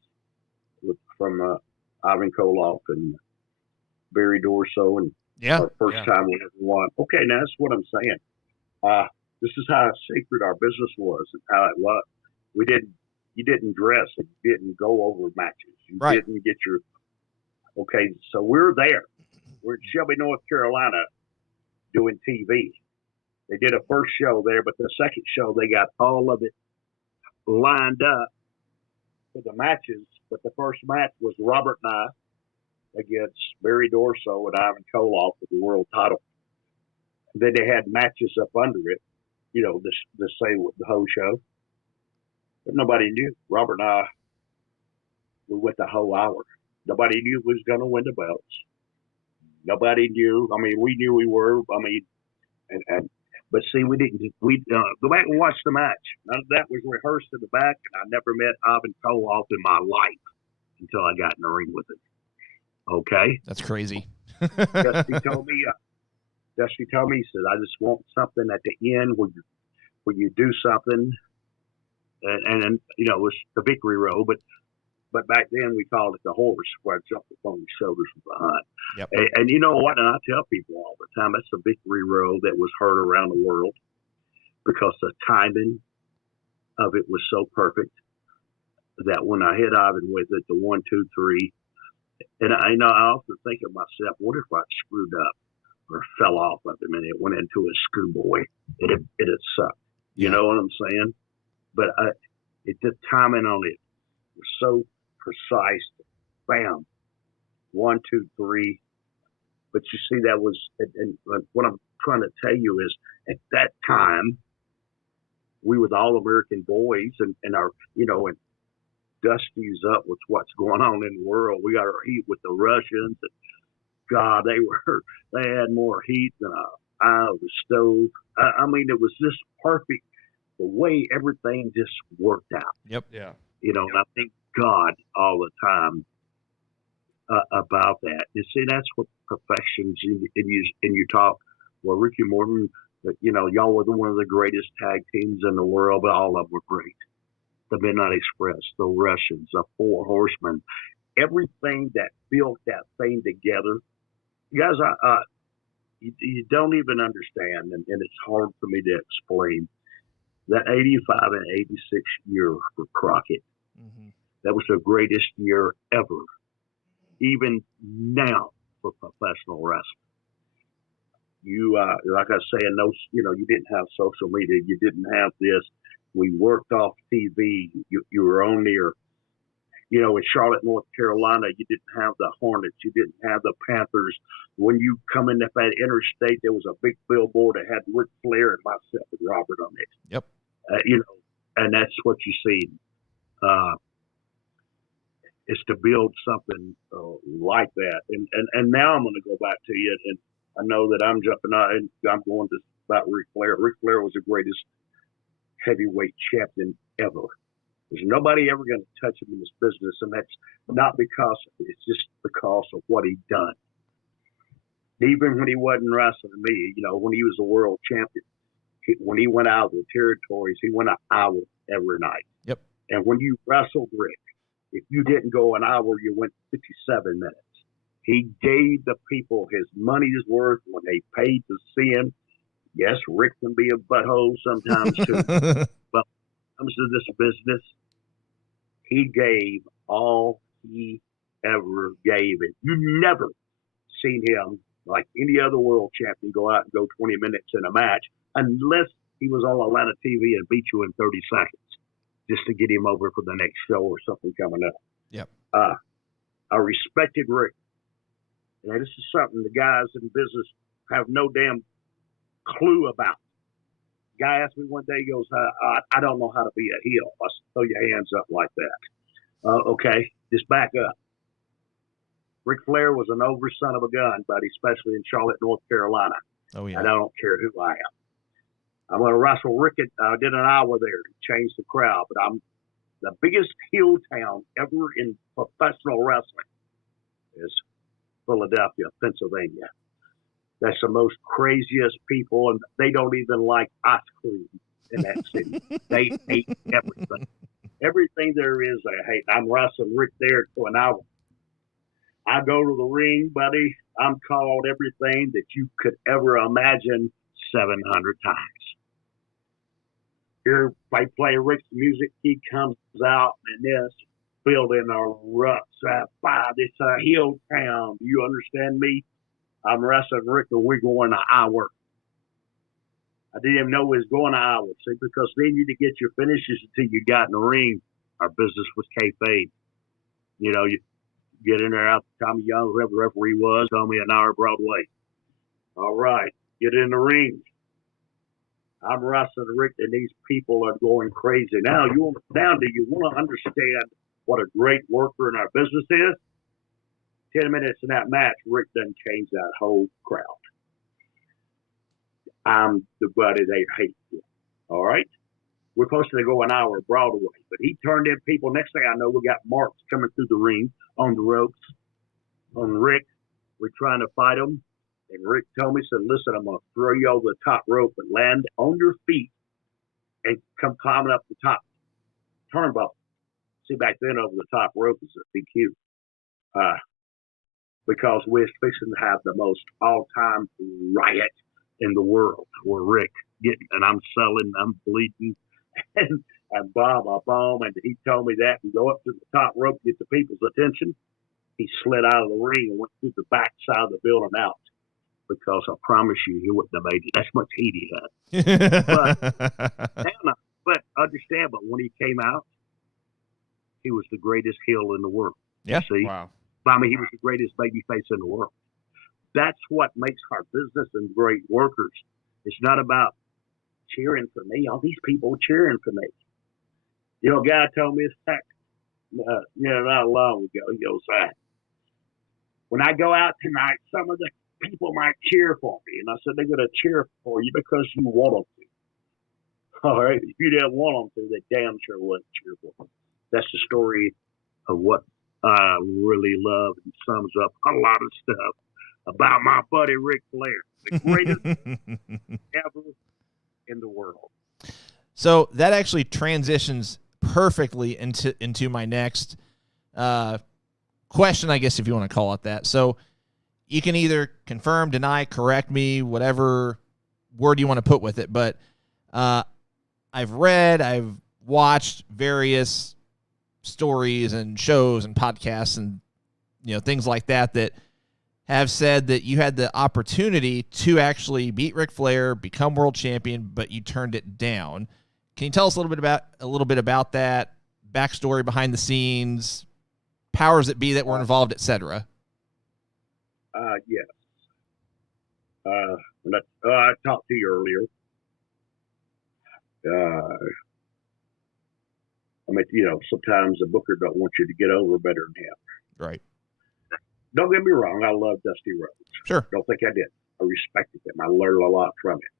from Ivan Koloff and Barry Dorso, and our first time we ever won? Okay, now that's what I'm saying. This is how sacred our business was and how it was. You didn't dress, and you didn't go over matches. You didn't get your. Okay, so we're there. We're in Shelby, North Carolina, doing TV. They did a first show there, but the second show they got all of it lined up for the matches. But the first match was Robert and I against Barry Dorso and Ivan Koloff for the world title. And then they had matches up under it, the same with the whole show. But nobody knew. Robert and I, we went the whole hour. Nobody knew who was going to win the belts. Nobody knew. I mean, we knew we were. I mean, but see, we didn't. We go back and watch the match. None of that was rehearsed in the back, and I never met Ivan Koloff in my life until I got in the ring with him. Okay, that's crazy. Dusty told me. He said, "I just want something at the end where you do something." And it was the victory row, but back then we called it the horse, where I jumped upon the shoulders from behind. Yep. And you know what? And I tell people all the time, that's the victory row that was heard around the world because the timing of it was so perfect that when I hit Ivan with it, the 1, 2, 3, and I often think of myself, what if I screwed up or fell off of him and it went into a schoolboy? It'd suck. You know what I'm saying? But the timing on it was so precise. Bam, 1, 2, 3. But you see, that was, and what I'm trying to tell you is, at that time, we were the All-American boys, and our, and Dusty's up with what's going on in the world. We got our heat with the Russians. And God, they had more heat than an eye of a stove. I mean, it was just perfect. The way everything just worked out. Yep. Yeah. And I thank God all the time about that. You see, that's what perfections in you talk. Well, Ricky Morton, y'all were one of the greatest tag teams in the world, but all of them were great. The Midnight Express, the Russians, the Four Horsemen, everything that built that thing together. You guys, you don't even understand, and it's hard for me to explain. That 85 and 86 year for Crockett, that was the greatest year ever, even now for professional wrestling. You, like I say, you didn't have social media, you didn't have this. We worked off TV. You were on there. In Charlotte, North Carolina, you didn't have the Hornets, you didn't have the Panthers. When you come in that interstate, there was a big billboard that had Ric Flair and myself and Robert on it. Yep. And that's what you see. Is to build something like that. And now I'm going to go back to you, and I know that I'm jumping out, and I'm going to about Ric Flair. Ric Flair was the greatest heavyweight champion ever. There's nobody ever going to touch him in this business, and that's not because it's just because of what he done. Even when he wasn't wrestling me, when he was a world champion, when he went out of the territories, he went an hour every night. Yep. And when you wrestled Rick, if you didn't go an hour, you went 57 minutes. He gave the people his money's worth when they paid to see him. Yes, Rick can be a butthole sometimes too. But when it comes to this business, he gave all he ever gave it. You never seen him like any other world champion, go out and go 20 minutes in a match, unless he was on Atlanta TV and beat you in 30 seconds just to get him over for the next show or something coming up. Yep. I respected Rick. Now, this is something the guys in business have no damn clue about. Guy asked me one day, he goes, I don't know how to be a heel. I said, throw your hands up like that. Okay, just back up. Ric Flair was an over son of a gun, buddy, especially in Charlotte, North Carolina. Oh, yeah. And I don't care who I am. I'm going to wrestle Rick. I did an hour there to change the crowd, but I'm the biggest heel town ever in professional wrestling is Philadelphia, Pennsylvania. That's the most craziest people, and they don't even like ice cream in that city. They hate everything. Everything there is, they hate. I'm wrestling Rick there for an hour. I go to the ring, buddy. I'm called everything that you could ever imagine 700 times. Here, if I play Rick's music, he comes out and this building erupts. It's a heel town. Do you understand me? I'm wrestling Rick and we're going an hour. I didn't even know we was going an hour. See, because then you didn't get your finishes until you got in the ring. Our business was kayfabe. You know, you get in there after Tommy Young, whoever the referee was, told me an hour Broadway. All right, get in the ring. I'm wrestling Rick, and these people are going crazy. Now, do you want to understand what a great worker in our business is? 10 minutes in that match, Rick done changed that whole crowd. I'm the buddy they hate. All right? We're supposed to go an hour Broadway, but he turned in people. Next thing I know, we got marks coming through the ring on the ropes on Rick. We're trying to fight him. And Rick told me, said, listen, I'm going to throw you over the top rope and land on your feet and come climbing up the top turnbuckle. See, back then over the top rope is a DQ. Because we're fixing to have the most all-time riot in the world where Rick and I'm selling, I'm bleeding, and bomb, and he told me that and go up to the top rope, get the people's attention. He slid out of the ring and went through the back side of the building out because I promise you he wouldn't have made it. That's much heat he had. But understand, but when he came out, he was the greatest heel in the world. Yeah. See? Wow. I mean, he was the greatest babyface in the world. That's what makes our business and great workers. It's not about cheering for me. All these people cheering for me. You know, a guy told me this not long ago. He goes, when I go out tonight, some of the people might cheer for me. And I said, they're going to cheer for you because you want them to. All right? If you didn't want them to, they damn sure wouldn't cheer for them. That's the story of what I really love and sums up a lot of stuff about my buddy Ric Flair, the greatest ever in the world. So that actually transitions perfectly into my next question, I guess, if you want to call it that. So you can either confirm, deny, correct me, whatever word you want to put with it. But I've watched various stories and shows and podcasts and things like that have said that you had the opportunity to actually beat Ric Flair, become world champion, but you turned it down. Can you tell us a little bit about that backstory, behind the scenes, powers that be that were involved, etc.? Yes. I talked to you earlier. I mean, sometimes the booker don't want you to get over better than him. Right. Don't get me wrong. I love Dusty Rhodes. Sure. Don't think I did. I respected him. I learned a lot from him.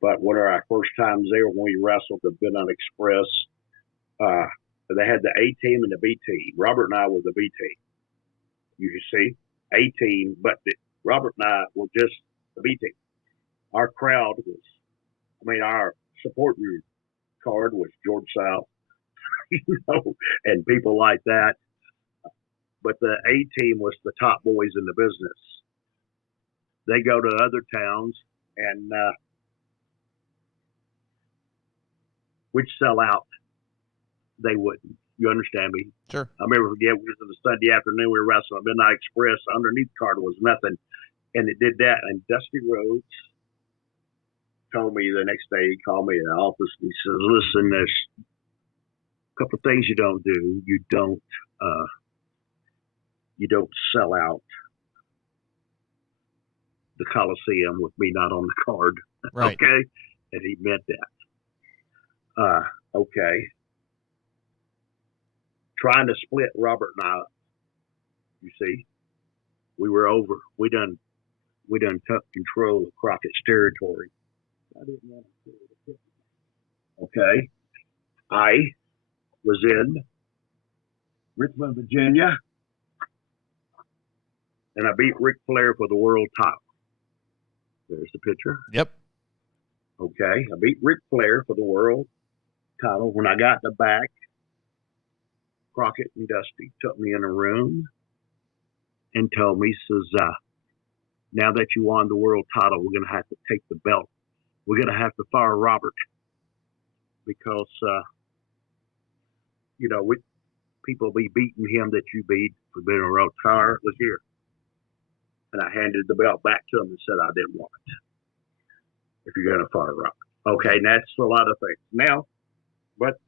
But one of our first times there when we wrestled the Midnight Express, they had the A team and the B team. Robert and I were the B team. You see, A team, but Robert and I were just the B team. Our crowd was, our supporting card was George South, and people like that. But the A team was the top boys in the business. They go to other towns and we'd sell out. They wouldn't. You understand me? Sure. I'll never forget, we was on a Sunday afternoon, we were wrestling a Midnight Express. Underneath the card was nothing, and it did that. And Dusty Rhodes told me the next day, he called me in the office, and he says, listen, there's a couple of things you don't do. You don't sell out the Coliseum with me not on the card. Right. Okay? And he meant that. Okay. Trying to split Robert and I, you see, we were over. We done took control of Crockett's territory. I didn't want to. Okay. I was in Richmond, Virginia, and I beat Ric Flair for the world title. There's the picture. Yep. Okay. I beat Ric Flair for the world title. When I got in the back, Crockett and Dusty took me in a room and told me, says, now that you won the world title, we're going to have to take the belt. We're going to have to fire Robert because, people be beating him that you beat for being a road car. Look here. And I handed the belt back to him and said I didn't want it. If you're going to fire Robert. Okay, and that's a lot of things. Now, but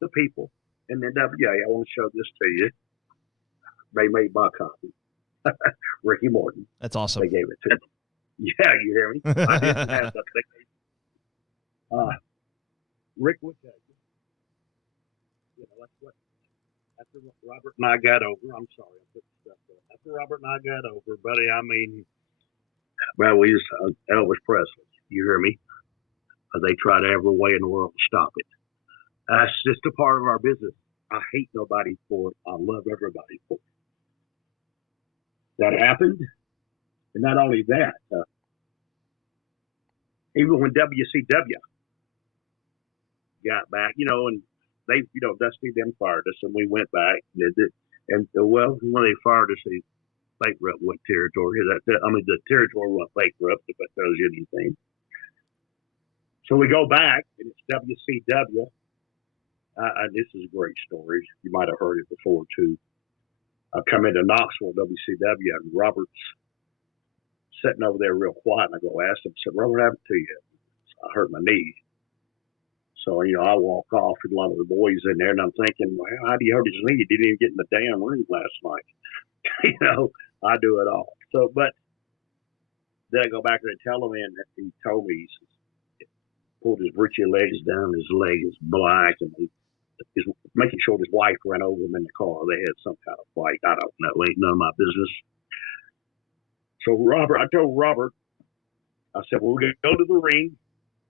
the people in the NWA, I want to show this to you. They made my copy. Ricky Morton. That's awesome. They gave it to me. Yeah, you hear me? I didn't have that. Rick would tell you. After Robert and I got over, I'm sorry, I put stuff there. After Robert and I got over, buddy, we was Elvis Presley. You hear me? They tried every way in the world to stop it. That's just a part of our business. I hate nobody for it. I love everybody for it. That happened. And not only that, even when WCW got back, and they, Dusty them fired us, and we went back. And when they fired us, they bankrupt what territory? The territory went bankrupt, if that tells you anything. So we go back, and it's WCW. This is a great story. You might have heard it before, too. I come into Knoxville, WCW, and Robert's sitting over there real quiet. And I go ask him, I said, Robert, what happened to you? I hurt my knee. So, I walk off with a lot of the boys in there, and I'm thinking, well, how do you hurt his knee? He didn't even get in the damn ring last night. I do it all. So, but then I go back there and tell him, and he told me, he pulled his britchy legs down, his leg is black, and he's making sure his wife ran over him in the car. They had some kind of fight. I don't know. Ain't none of my business. So I told Robert, I said, well, we're going to go to the ring.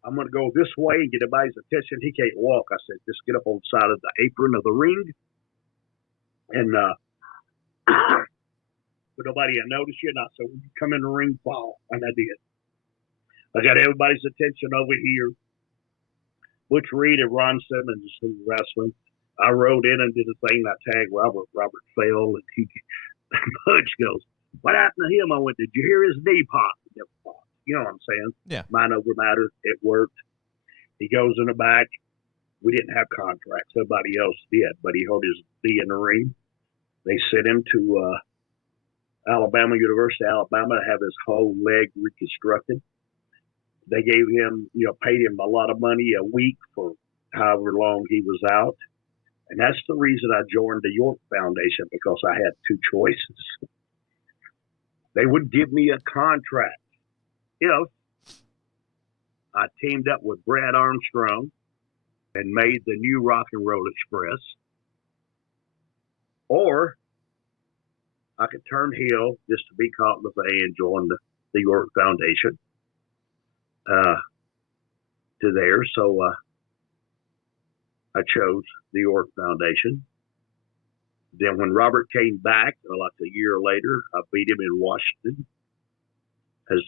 I'm going to go this way and get everybody's attention. He can't walk. I said, just get up on the side of the apron of the ring. And but nobody had noticed you. And I said, when you come in the ring, fall. And I did. I got everybody's attention over here. Butch Reed and Ron Simmons who were wrestling. I rode in and did a thing. I tagged Robert. Robert fell. And Butch goes, what happened to him? I went, did you hear his knee pop? He never popped. You know what I'm saying? Yeah. Mind over matter. It worked. He goes in the back. We didn't have contracts. Somebody else did, but he hurt his knee in the ring. They sent him to University of Alabama to have his whole leg reconstructed. They gave him, paid him a lot of money a week for however long he was out. And that's the reason I joined the York Foundation, because I had two choices. They would give me a contract. I teamed up with Brad Armstrong and made the new Rock and Roll Express. Or I could turn heel just to be caught in the bay and join the York Foundation to there. So I chose the York Foundation. Then when Robert came back, like a year later, I beat him in Washington as,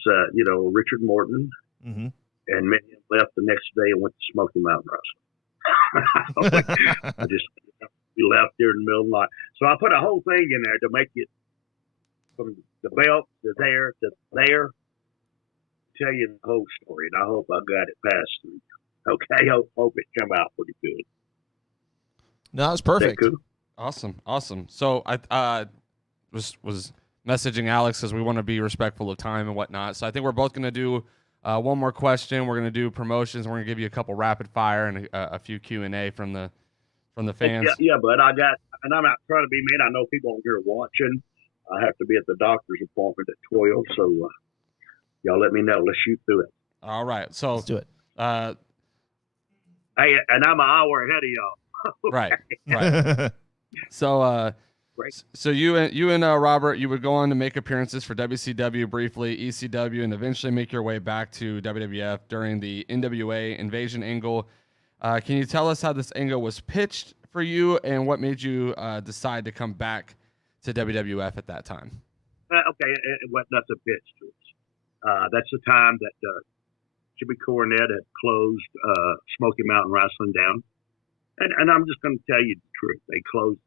Richard Morton. Mm-hmm. And left the next day and went to Smoky Mountain Wrestling. We left there in the middle of the night. So I put a whole thing in there to make it from the belt to there to there. Tell you the whole story, and I hope I got it past you. Okay, hope it come out pretty good. No, it's perfect. Cool? Awesome. So I was messaging Alex because we want to be respectful of time and whatnot. So I think we're both going to do one more question. We're going to do promotions. And we're going to give you a couple rapid fire and a few Q&A from the fans. Yeah, but I'm not trying to be mean. I know people on here watching. I have to be at the doctor's appointment at 12, so y'all let me know. Let's shoot through it. All right, so Let's do it. Hey, and I'm an hour ahead of y'all. Right. So Great. so you and Robert, you would go on to make appearances for WCW briefly, ECW, and eventually make your way back to WWF during the NWA Invasion angle. Can you tell us how this angle was pitched for you and what made you decide to come back to WWF at that time? Okay, that's a pitch to us. That's the time that Jimmy Cornette had closed Smoky Mountain Wrestling down. And I'm just going to tell you the truth. They closed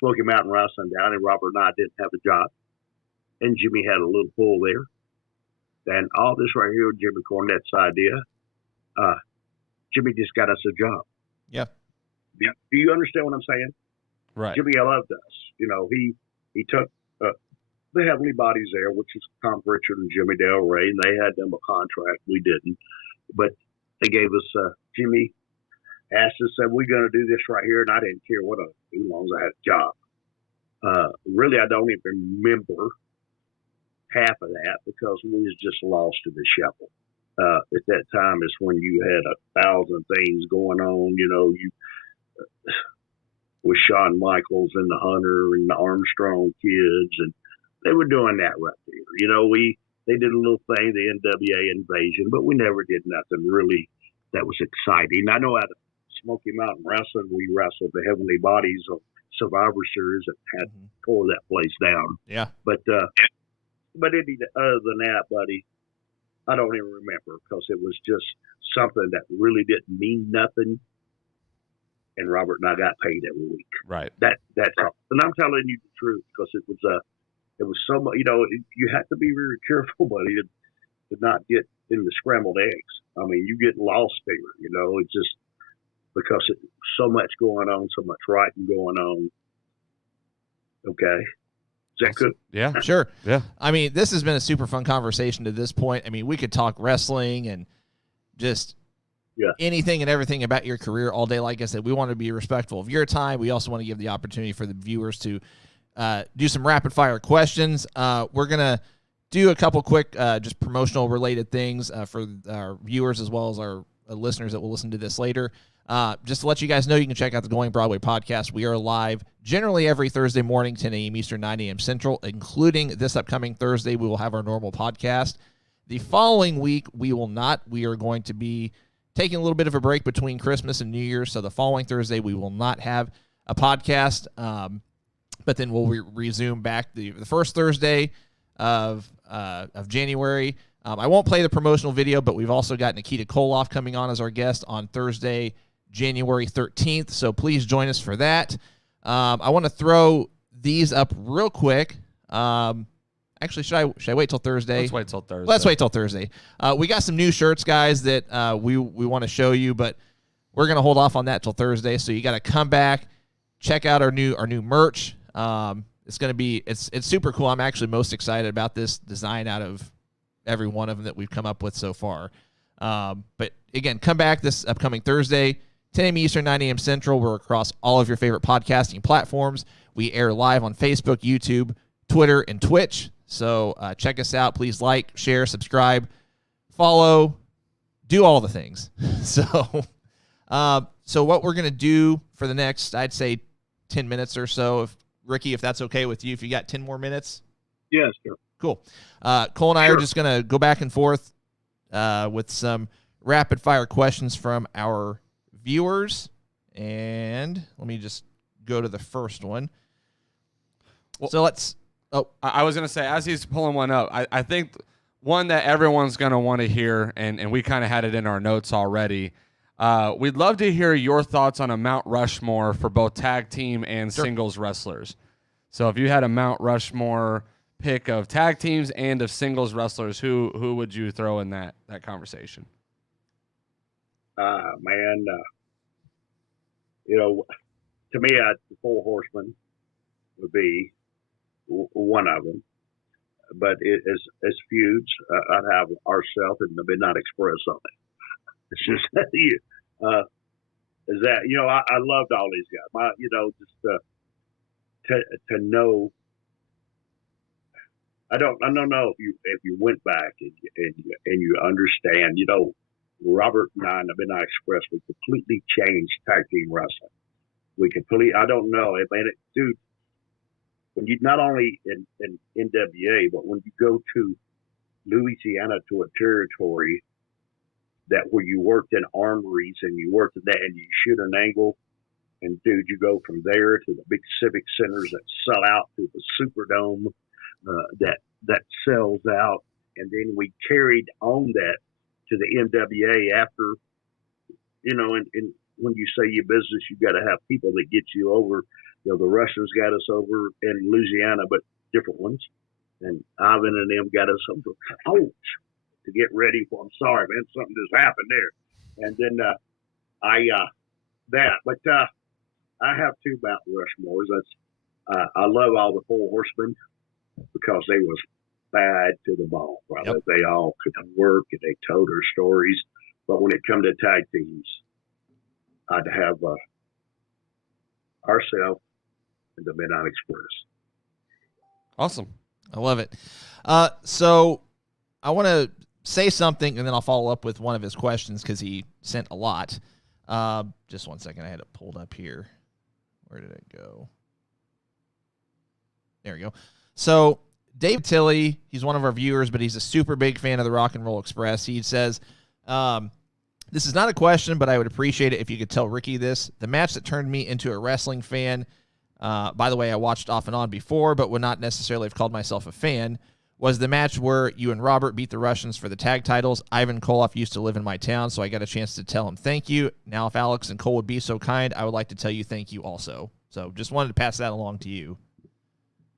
Smoky Mountain Wrestling down, and Robert and I didn't have a job. And Jimmy had a little pull there. And all this right here, Jimmy Cornette's idea, Jimmy just got us a job. Yeah. Do you understand what I'm saying? Right. Jimmy loved us. You know, he took the Heavenly Bodies there, which is Tom Pritchard and Jimmy Del Rey, and they had them a contract. We didn't. But they gave us, Jimmy asked us, said, we're going to do this right here, and I didn't care what I do as long as I had a job. Really, I don't even remember half of that because we was just lost in the shuffle. At that time is when you had 1,000 things going on, you know, with Shawn Michaels and the Hunter and the Armstrong kids, and they were doing that right there. You know, they did a little thing, the NWA Invasion, but we never did nothing really that was exciting. I know out of Smoky Mountain Wrestling, we wrestled the Heavenly Bodies of Survivor Series and had tore that place down. Yeah. But any other than that, buddy, I don't even remember because it was just something that really didn't mean nothing. And Robert and I got paid every week. Right. That's all. And I'm telling you the truth because it was so much. You know, you have to be very careful, buddy, to not get in the scrambled eggs. I mean, you get lost there. You know, it's just because it's so much going on, so much writing going on. Okay. Is that good? Yeah. Sure. Yeah. I mean, this has been a super fun conversation to this point. I mean, we could talk wrestling and just anything and everything about your career all day. Like I said, we want to be respectful of your time. We also want to give the opportunity for the viewers to do some rapid fire questions. We're going to do a couple quick just promotional related things for our viewers as well as our listeners that will listen to this later. Just to let you guys know, you can check out the Going Broadway podcast. We are live generally every Thursday morning, 10 a.m. Eastern, 9 a.m. Central, including this upcoming Thursday. We will have our normal podcast. The following week, we will not. We are going to be taking a little bit of a break between Christmas and New Year's. So the following Thursday, we will not have a podcast. But then we'll resume back the first Thursday of January. I won't play the promotional video, but we've also got Nikita Koloff coming on as our guest on Thursday, January 13th. So please join us for that. I want to throw these up real quick. Actually, should I wait till Thursday? Let's wait till Thursday. Let's wait till Thursday. We got some new shirts, guys, that we want to show you, but we're going to hold off on that till Thursday. So you got to come back, check out our new merch. It's going to be it's super cool. I'm actually most excited about this design out of every one of them that we've come up with so far. But again, come back this upcoming Thursday, 10 a.m. Eastern, 9 a.m. Central. We're across all of your favorite podcasting platforms. We air live on Facebook, YouTube, Twitter, and Twitch. So check us out. Please like, share, subscribe, follow, do all the things. So what we're going to do for the next, I'd say 10 minutes or so, Ricky, if that's okay with you, if you got 10 more minutes. Yes, sir. Cool. Cole and I are just going to go back and forth with some rapid fire questions from our viewers. And let me just go to the first one. Well, so let's... Oh, I was going to say, as he's pulling one up, I think one that everyone's going to want to hear, and we kind of had it in our notes already. We'd love to hear your thoughts on a Mount Rushmore for both tag team and singles wrestlers. So if you had a Mount Rushmore pick of tag teams and of singles wrestlers, who would you throw in that conversation? Man, To me, the Four Horsemen would be one of them. But as feuds, I'd have ourselves and the Midnight Express on it. It's just is that I loved all these guys. To know. I don't know if you went back and you understand. Robert and I and the Midnight Express, we completely changed tag team wrestling. I don't know. Dude, when you not only in NWA, but when you go to Louisiana, to a territory that where you worked in armories and you worked in that and you shoot an angle, and dude, you go from there to the big civic centers that sell out to the Superdome that sells out, and then we carried on that to the NWA after, and when you say your business, you got to have people that get you over. The Russians got us over in Louisiana, but different ones. And Ivan and them got us over to get ready for. I'm sorry, man, something just happened there. And then but I have two Mount Rushmores. I love all the Four Horsemen because they was bad to the bone, brother. Yep. They all could work and they told their stories. But when it come to tag teams, I'd have ourselves and the Midnight Express. Awesome. I love it. So I want to say something, and then I'll follow up with one of his questions because he sent a lot. Just 1 second. I had it pulled up here. Where did it go? There we go. So Dave Tilley, he's one of our viewers, but he's a super big fan of the Rock and Roll Express. He says, this is not a question, but I would appreciate it if you could tell Ricky this. The match that turned me into a wrestling fan, by the way, I watched off and on before, but would not necessarily have called myself a fan, was the match where you and Robert beat the Russians for the tag titles. Ivan Koloff used to live in my town, so I got a chance to tell him thank you. Now, if Alex and Cole would be so kind, I would like to tell you thank you also. So just wanted to pass that along to you.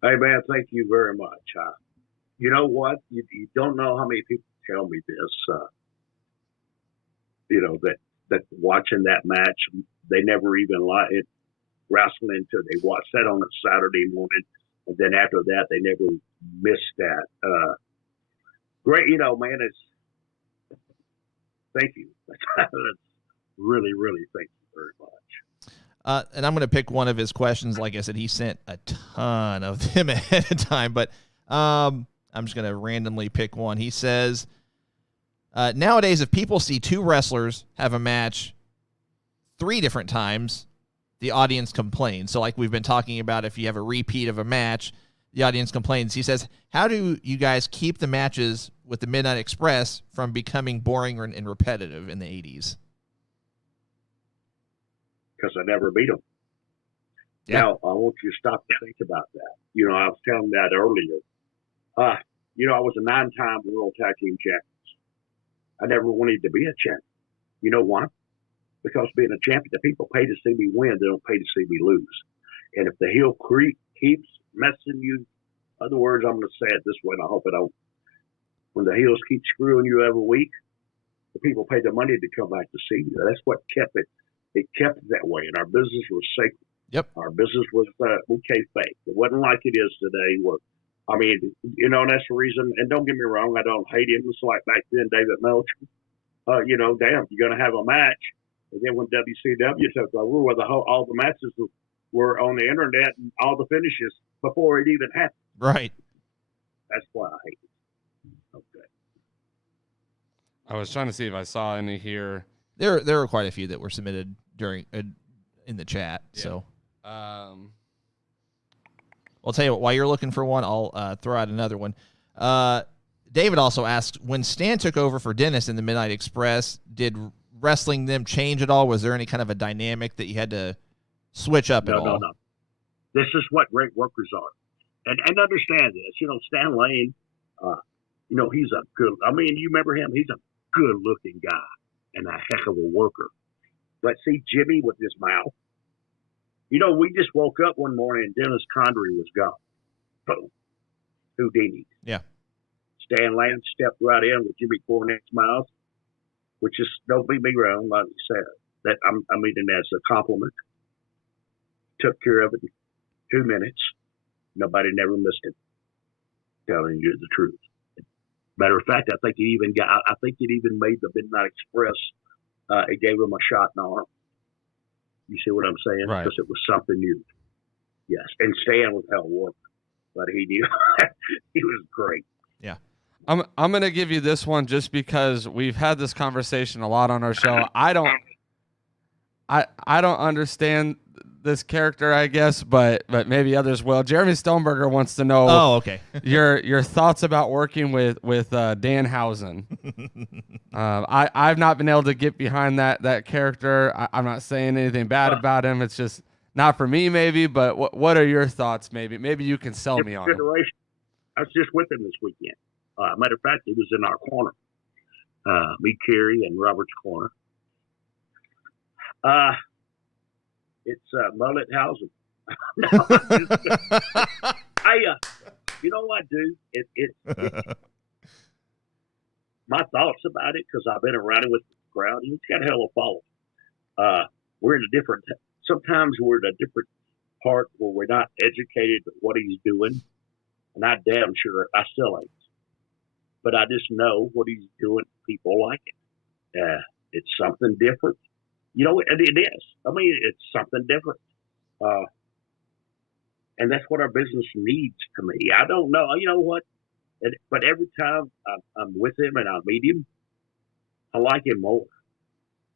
Hey, man, thank you very much. You know what? You don't know how many people tell me this, that watching that match, they never even like it wrestling until they watched that on a Saturday morning. And then after that, they never missed that. Great, man, thank you. That's really, really thank you very much. And I'm going to pick one of his questions. Like I said, he sent a ton of them ahead of time, but I'm just going to randomly pick one. He says, nowadays, if people see two wrestlers have a match 3 different times, the audience complains. So like we've been talking about, if you have a repeat of a match, the audience complains. He says, how do you guys keep the matches with the Midnight Express from becoming boring and repetitive in the 80s? Because I never beat them. Yeah. Now, I want you to stop and think about that. I was telling that earlier. I was a 9-time World Tag Team Champion. I never wanted to be a champion. You know why? Because being a champion, the people pay to see me win. They don't pay to see me lose. And if the heel creep keeps messing you, in other words, I'm going to say it this way, and I hope I don't. When the heels keep screwing you every week, the people pay the money to come back to see you. That's what kept it. It kept it that way, and our business was sacred. Yep. Our business was fake. It wasn't like it is today. And that's the reason. And don't get me wrong, I don't hate him. It's like back then, David Melcher. Damn, you're going to have a match. And then when WCW took over, where all the matches were on the internet and all the finishes before it even happened. Right. That's why I hate it. Okay. I was trying to see if I saw any here. There were quite a few that were submitted during in the chat. Yeah. So, I'll tell you what. While you're looking for one, I'll throw out another one. David also asked, when Stan took over for Dennis in the Midnight Express, did wrestling them change at all? Was there any kind of a dynamic that you had to switch up at all? No. This is what great workers are, and understand this. Stan Lane. He's a good. You remember him? He's a good-looking guy and a heck of a worker. But see, Jimmy with his mouth. We just woke up one morning and Dennis Condrey was gone. Boom. Houdini. Yeah. Stan Lane stepped right in with Jimmy Cornette's mouth, which is, don't be me wrong, like you said. That I'm meaning as a compliment. took care of it in 2 minutes. Nobody never missed him. Telling you the truth. Matter of fact, I think it even made the Midnight Express. It gave him a shot in the arm. You see what I'm saying? Right. Because it was something new. Yes, and Stan was hell work, but he knew he was great. Yeah. I'm gonna give you this one just because we've had this conversation a lot on our show. I don't understand this character, I guess, but maybe others will. Jeremy Stoneberger wants to know. Oh, okay. your thoughts about working with Danhausen. I've not been able to get behind that character. I'm not saying anything bad about him. It's just not for me, maybe. But what are your thoughts? Maybe you can sell me on him. I was just with him this weekend. Matter of fact, he was in our corner. Me, Kerry, and Robert's corner. It's Mullet Housing. You know what, dude? My thoughts about it, because I've been around it with the crowd, and it's got a hell of a follow. We're in sometimes we're in a different part where we're not educated at what he's doing, and I damn sure I still ain't. But I just know what he's doing. People like it. It's something different. You know, and it is. I mean, it's something different. And that's what our business needs to me. I don't know. You know what? But every time I'm with him and I meet him, I like him more.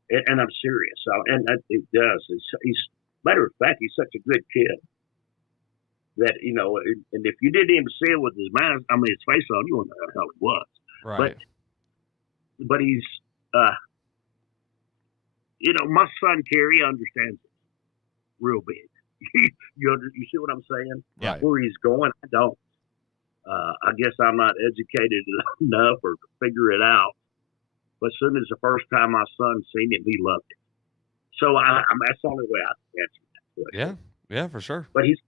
And I'm serious. And it does. He's matter of fact, he's such a good kid that, you know, and if you didn't even see it with his mouth, I mean, his face on, you wouldn't know how it was. Right. But he's, you know, my son Kerry understands it real big. You see what I'm saying? Yeah. Where he's going, I don't. I guess I'm not educated enough or to figure it out. But as soon as the first time my son seen him, he loved it. So that's the only way I can answer that. Yeah, for sure. But he's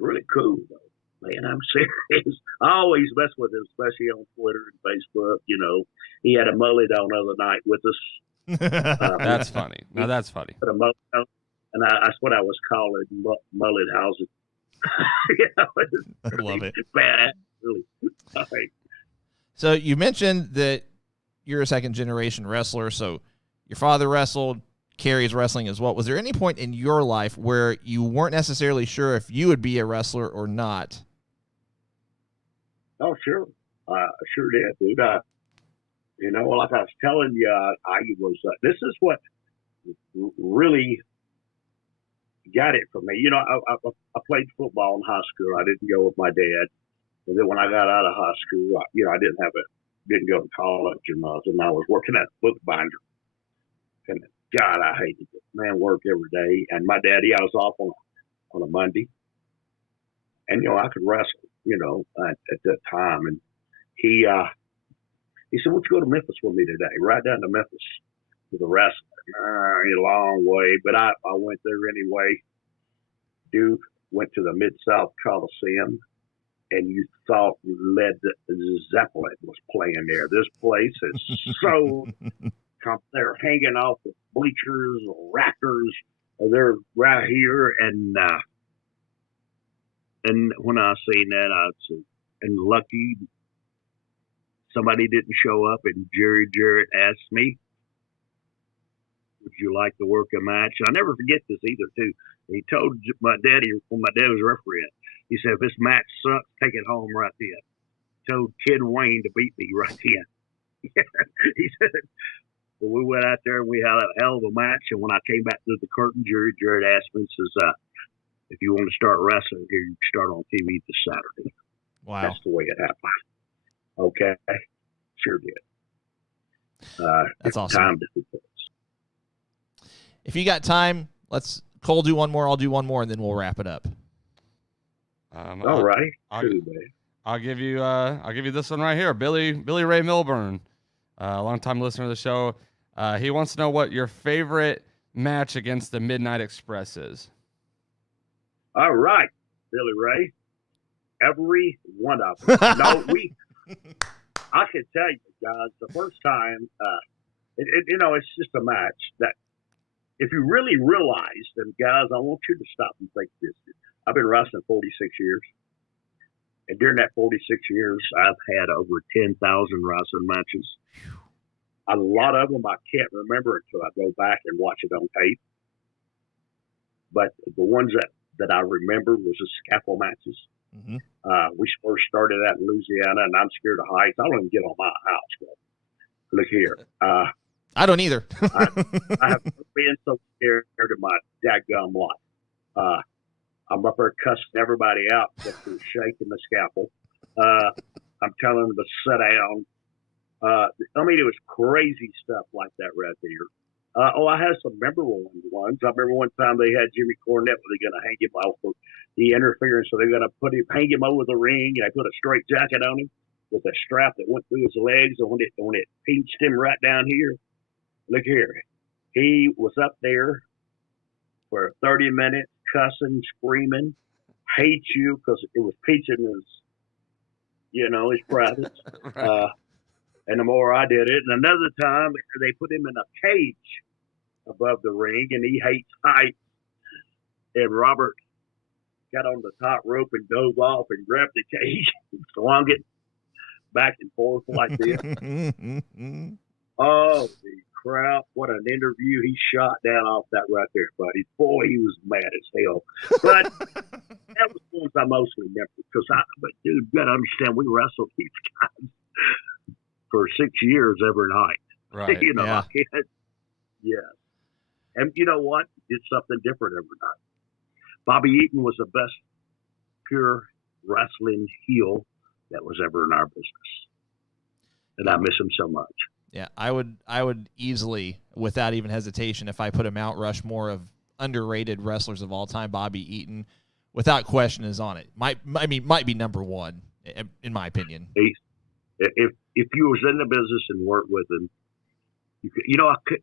really cool though. Man, I'm serious. I always mess with him, especially on Twitter and Facebook. You know, he had a mullet on the other night with us. That's funny. No, that's funny. Put a mullet on, and that's what I was calling mullet housing. You know, I love it. Bad, really. All right. So you mentioned that you're a second generation wrestler. So your father wrestled, Kerry's wrestling as well. Was there any point in your life where you weren't necessarily sure if you would be a wrestler or not? Oh, sure. I sure did, dude. You know, like I was telling you, I was, this is what really got it for me. You know, I played football in high school. I didn't go with my dad. And then when I got out of high school, you know, I didn't go to college or nothing. I was working at a bookbinder. And God, I hated it. Man, work every day. And my daddy, I was off on a Monday. And, you know, I could wrestle, you know, at that time. And he said, "Why don't you go to Memphis with me today? Right down to Memphis to the wrestling." A long way, but I went there anyway. Dude, went to the Mid-South Coliseum, and you thought Led Zeppelin was playing there. This place is so they're hanging off the bleachers, rafters. They're right here, and when I seen that, I said, and lucky somebody didn't show up, and Jerry Jarrett asked me, "Would you like to work a match?" I'll never forget this either, too. He told my daddy, when my dad was refereeing, he said, "If this match sucks, take it home right then." Told Kid Wayne to beat me right then. He said, well, we went out there and we had a hell of a match. And when I came back through the curtain, Jerry Jarrett asked me, says, "If you want to start wrestling here, you can start on TV this Saturday." Wow. That's the way it happened. Okay. Sure did. That's awesome. Time to do this. If you got time, let's Cole do one more, I'll do one more, and then we'll wrap it up. All right. I'll give you this one right here. Billy Ray Milburn, a longtime listener of the show. He wants to know what your favorite match against the Midnight Express is. All right, Billy Ray. Every one of them. I can tell you, guys, the first time, you know, it's just a match that if you really realize, and guys, I want you to stop and think this. I've been wrestling 46 years. And during that 46 years, I've had over 10,000 wrestling matches. A lot of them I can't remember until I go back and watch it on tape. But the ones that I remember was the scaffold matches. Mm-hmm. We first started out in Louisiana, and I'm scared of heights. I don't even get on my house. Bro. Look here. I don't either. I have been so scared of my dadgum life. I'm up there cussing everybody out just for shaking the scalpel. I'm telling them to sit down. I mean, it was crazy stuff like that right there. I had some memorable ones. I remember one time they had Jimmy Cornette where they're going to hang him out for the interference. So they're going to hang him over the ring, and they put a straight jacket on him with a strap that went through his legs. And when it pinched him right down here, look here. He was up there for 30 minutes, cussing, screaming, hate you, because it was pinching his privates. Right. And the more I did it. And another time, they put him in a cage above the ring, and he hates heights. And Robert got on the top rope and dove off and grabbed the cage and swung it back and forth like this. Oh, the crap. What an interview. He shot down off that right there, buddy. Boy, he was mad as hell. But that was the ones I mostly remember. But, dude, you got to understand, we wrestled these guys for 6 years every night. Right. Yeah. Yes. And you know what? Did something different every night. Bobby Eaton was the best pure wrestling heel that was ever in our business. And I miss him so much. Yeah, I would easily, without even hesitation, if I put a Mount Rushmore of underrated wrestlers of all time, Bobby Eaton, without question, is on it. Might be number one, in my opinion. If you was in the business and worked with him, I could,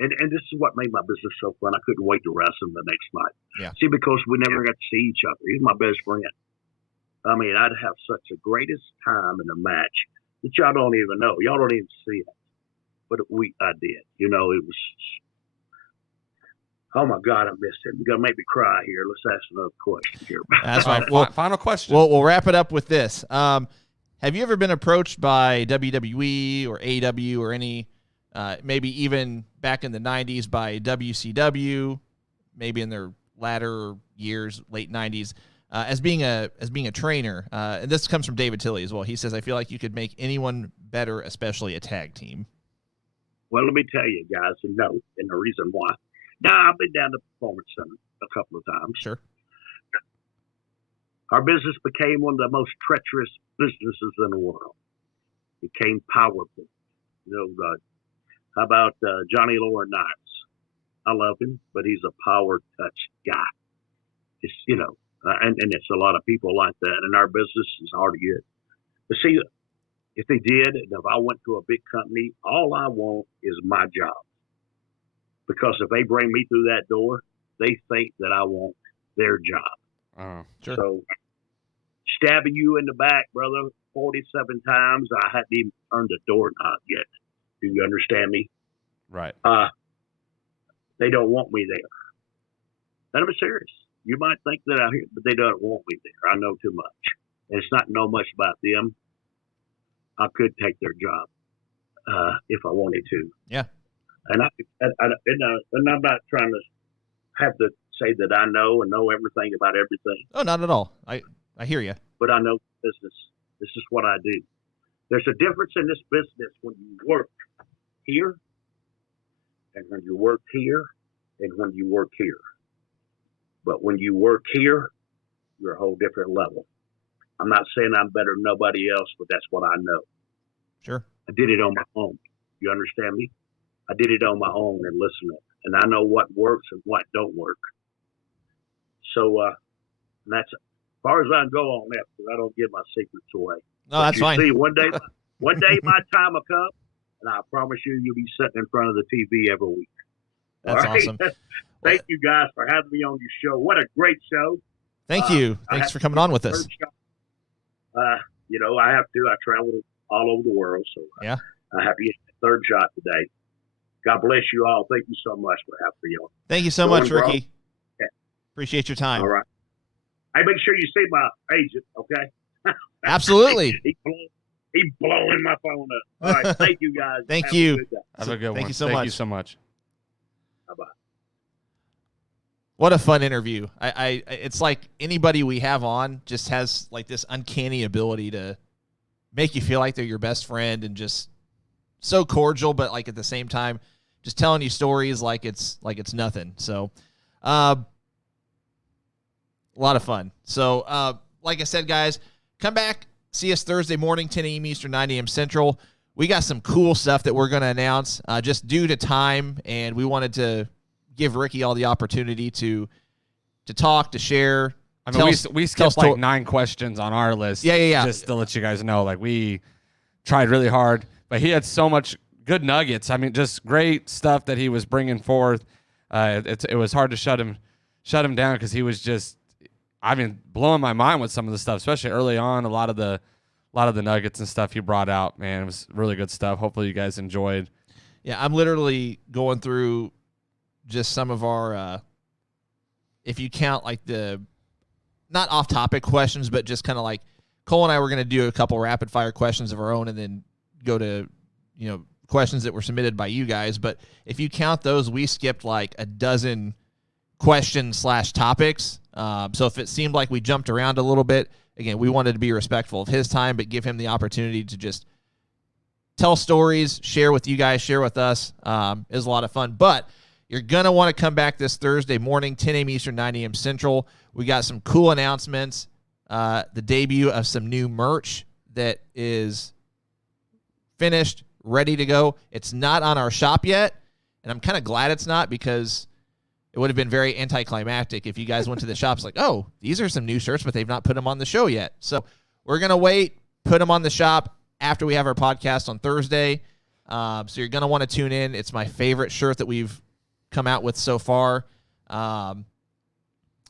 and this is what made my business so fun. I couldn't wait to wrestle him the next night. Yeah. See, because we never got to see each other. He's my best friend. I mean, I'd have such the greatest time in a match that y'all don't even know. Y'all don't even see it. But I did. It was, oh my God, I missed him. You're going to make me cry here. Let's ask another question here. That's fine. Well, final question. We'll wrap it up with this. Have you ever been approached by WWE or AEW or any, maybe even back in the 90s by WCW, maybe in their latter years, late 90s, as being a trainer? And this comes from David Tilley as well. He says, I feel like you could make anyone better, especially a tag team. Well, let me tell you guys, and the reason why. Now, I've been down to Performance Center a couple of times. Sure. Our business became one of the most treacherous businesses in the world. It became powerful. How about Johnny Laurinaitis? I love him, but he's a power touch guy. It's, and it's a lot of people like that. And our business is hard to get. But see, if they did, and if I went to a big company, all I want is my job. Because if they bring me through that door, they think that I want their job. Sure. So, stabbing you in the back, brother, 47 times, I hadn't even earned a doorknob yet. Do you understand me? Right. They don't want me there. And I'm serious. You might think that out here, but they don't want me there. I know too much. And it's not know much about them. I could take their job if I wanted to. Yeah. And I'm not trying to have to say that I know and know everything about everything. Oh, not at all. I hear you. But I know business. This is what I do. There's a difference in this business when you work here and when you work here and when you work here. But when you work here, you're a whole different level. I'm not saying I'm better than nobody else, but that's what I know. Sure. I did it on my own. You understand me? I did it on my own and listening. And I know what works and what don't work. So that's as far as I can go on that, because I don't give my secrets away. No, that's fine. See, one day my time will come, and I promise you'll be sitting in front of the TV every week. That's awesome. Thank you guys for having me on your show. What a great show. Thank you. Thanks for coming on with us. I have to. I travel all over the world, so yeah. I have to get the third shot today. God bless you all. Thank you so much for having me on. Thank you so Going much, Broadway. Ricky. Yeah. Appreciate your time. All right. Hey, make sure you see my agent, okay? Absolutely. He's blowing my phone up. All right. Thank you, guys. Thank Have you. a good day. Have a good one. Thank you so Thank much. you so much. Bye-bye. What a fun interview. It's like anybody we have on just has like this uncanny ability to make you feel like they're your best friend and just so cordial, but like at the same time, just telling you stories like it's nothing. So, a lot of fun. So, like I said, guys, come back, see us Thursday morning, 10 a.m. Eastern, 9 a.m. Central. We got some cool stuff that we're going to announce just due to time, and we wanted to give Ricky all the opportunity to talk, to share. I mean, we skipped like 9 questions on our list. Yeah. Just to let you guys know, like we tried really hard, but he had so much good nuggets. I mean, just great stuff that he was bringing forth. It was hard to shut him down because he was just, I mean, blowing my mind with some of the stuff, especially early on. A lot of the nuggets and stuff he brought out, man, it was really good stuff. Hopefully you guys enjoyed. Yeah, I'm literally going through just some of our, if you count like the, not off-topic questions, but just kind of like Cole and I were going to do a couple rapid-fire questions of our own and then go to, questions that were submitted by you guys. But if you count those, we skipped like a dozen questions/topics. So if it seemed like we jumped around a little bit, again, we wanted to be respectful of his time, but give him the opportunity to just tell stories, share with you guys, share with us. It was a lot of fun. But you're going to want to come back this Thursday morning, 10 a.m. Eastern, 9 a.m. Central. We got some cool announcements, the debut of some new merch that is finished, ready to go. It's not on our shop yet, and I'm kind of glad it's not because it would have been very anticlimactic if you guys went to the shops like, oh, these are some new shirts, but they've not put them on the show yet. So we're going to wait, put them on the shop after we have our podcast on Thursday. So you're going to want to tune in. It's my favorite shirt that we've come out with so far. And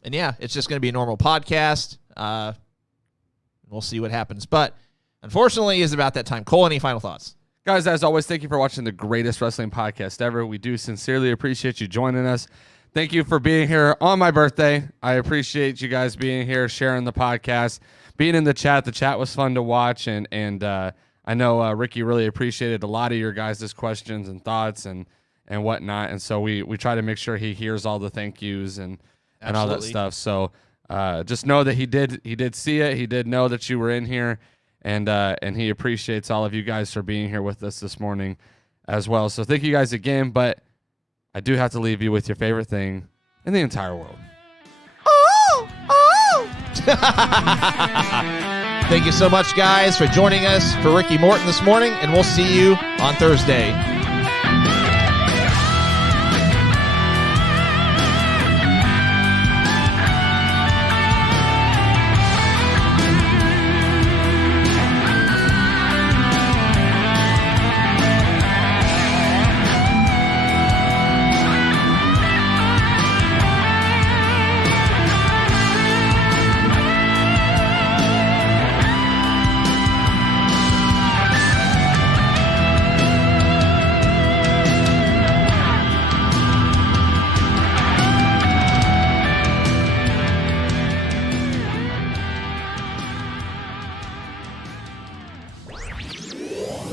yeah, it's just going to be a normal podcast. We'll see what happens. But unfortunately, it's about that time. Cole, any final thoughts? Guys, as always, thank you for watching the greatest wrestling podcast ever. We do sincerely appreciate you joining us. Thank you for being here on my birthday. I appreciate you guys being here, sharing the podcast, being in the chat. The chat was fun to watch, and I know Ricky really appreciated a lot of your guys' questions and thoughts and whatnot. And so we try to make sure he hears all the thank yous and all that stuff. So just know that he did see it. He did know that you were in here. And he appreciates all of you guys for being here with us this morning as well. So thank you guys again, but I do have to leave you with your favorite thing in the entire world. Thank you so much, guys, for joining us for Ricky Morton this morning, and we'll see you on Thursday.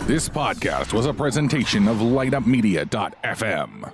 This podcast was a presentation of LightUpMedia.fm.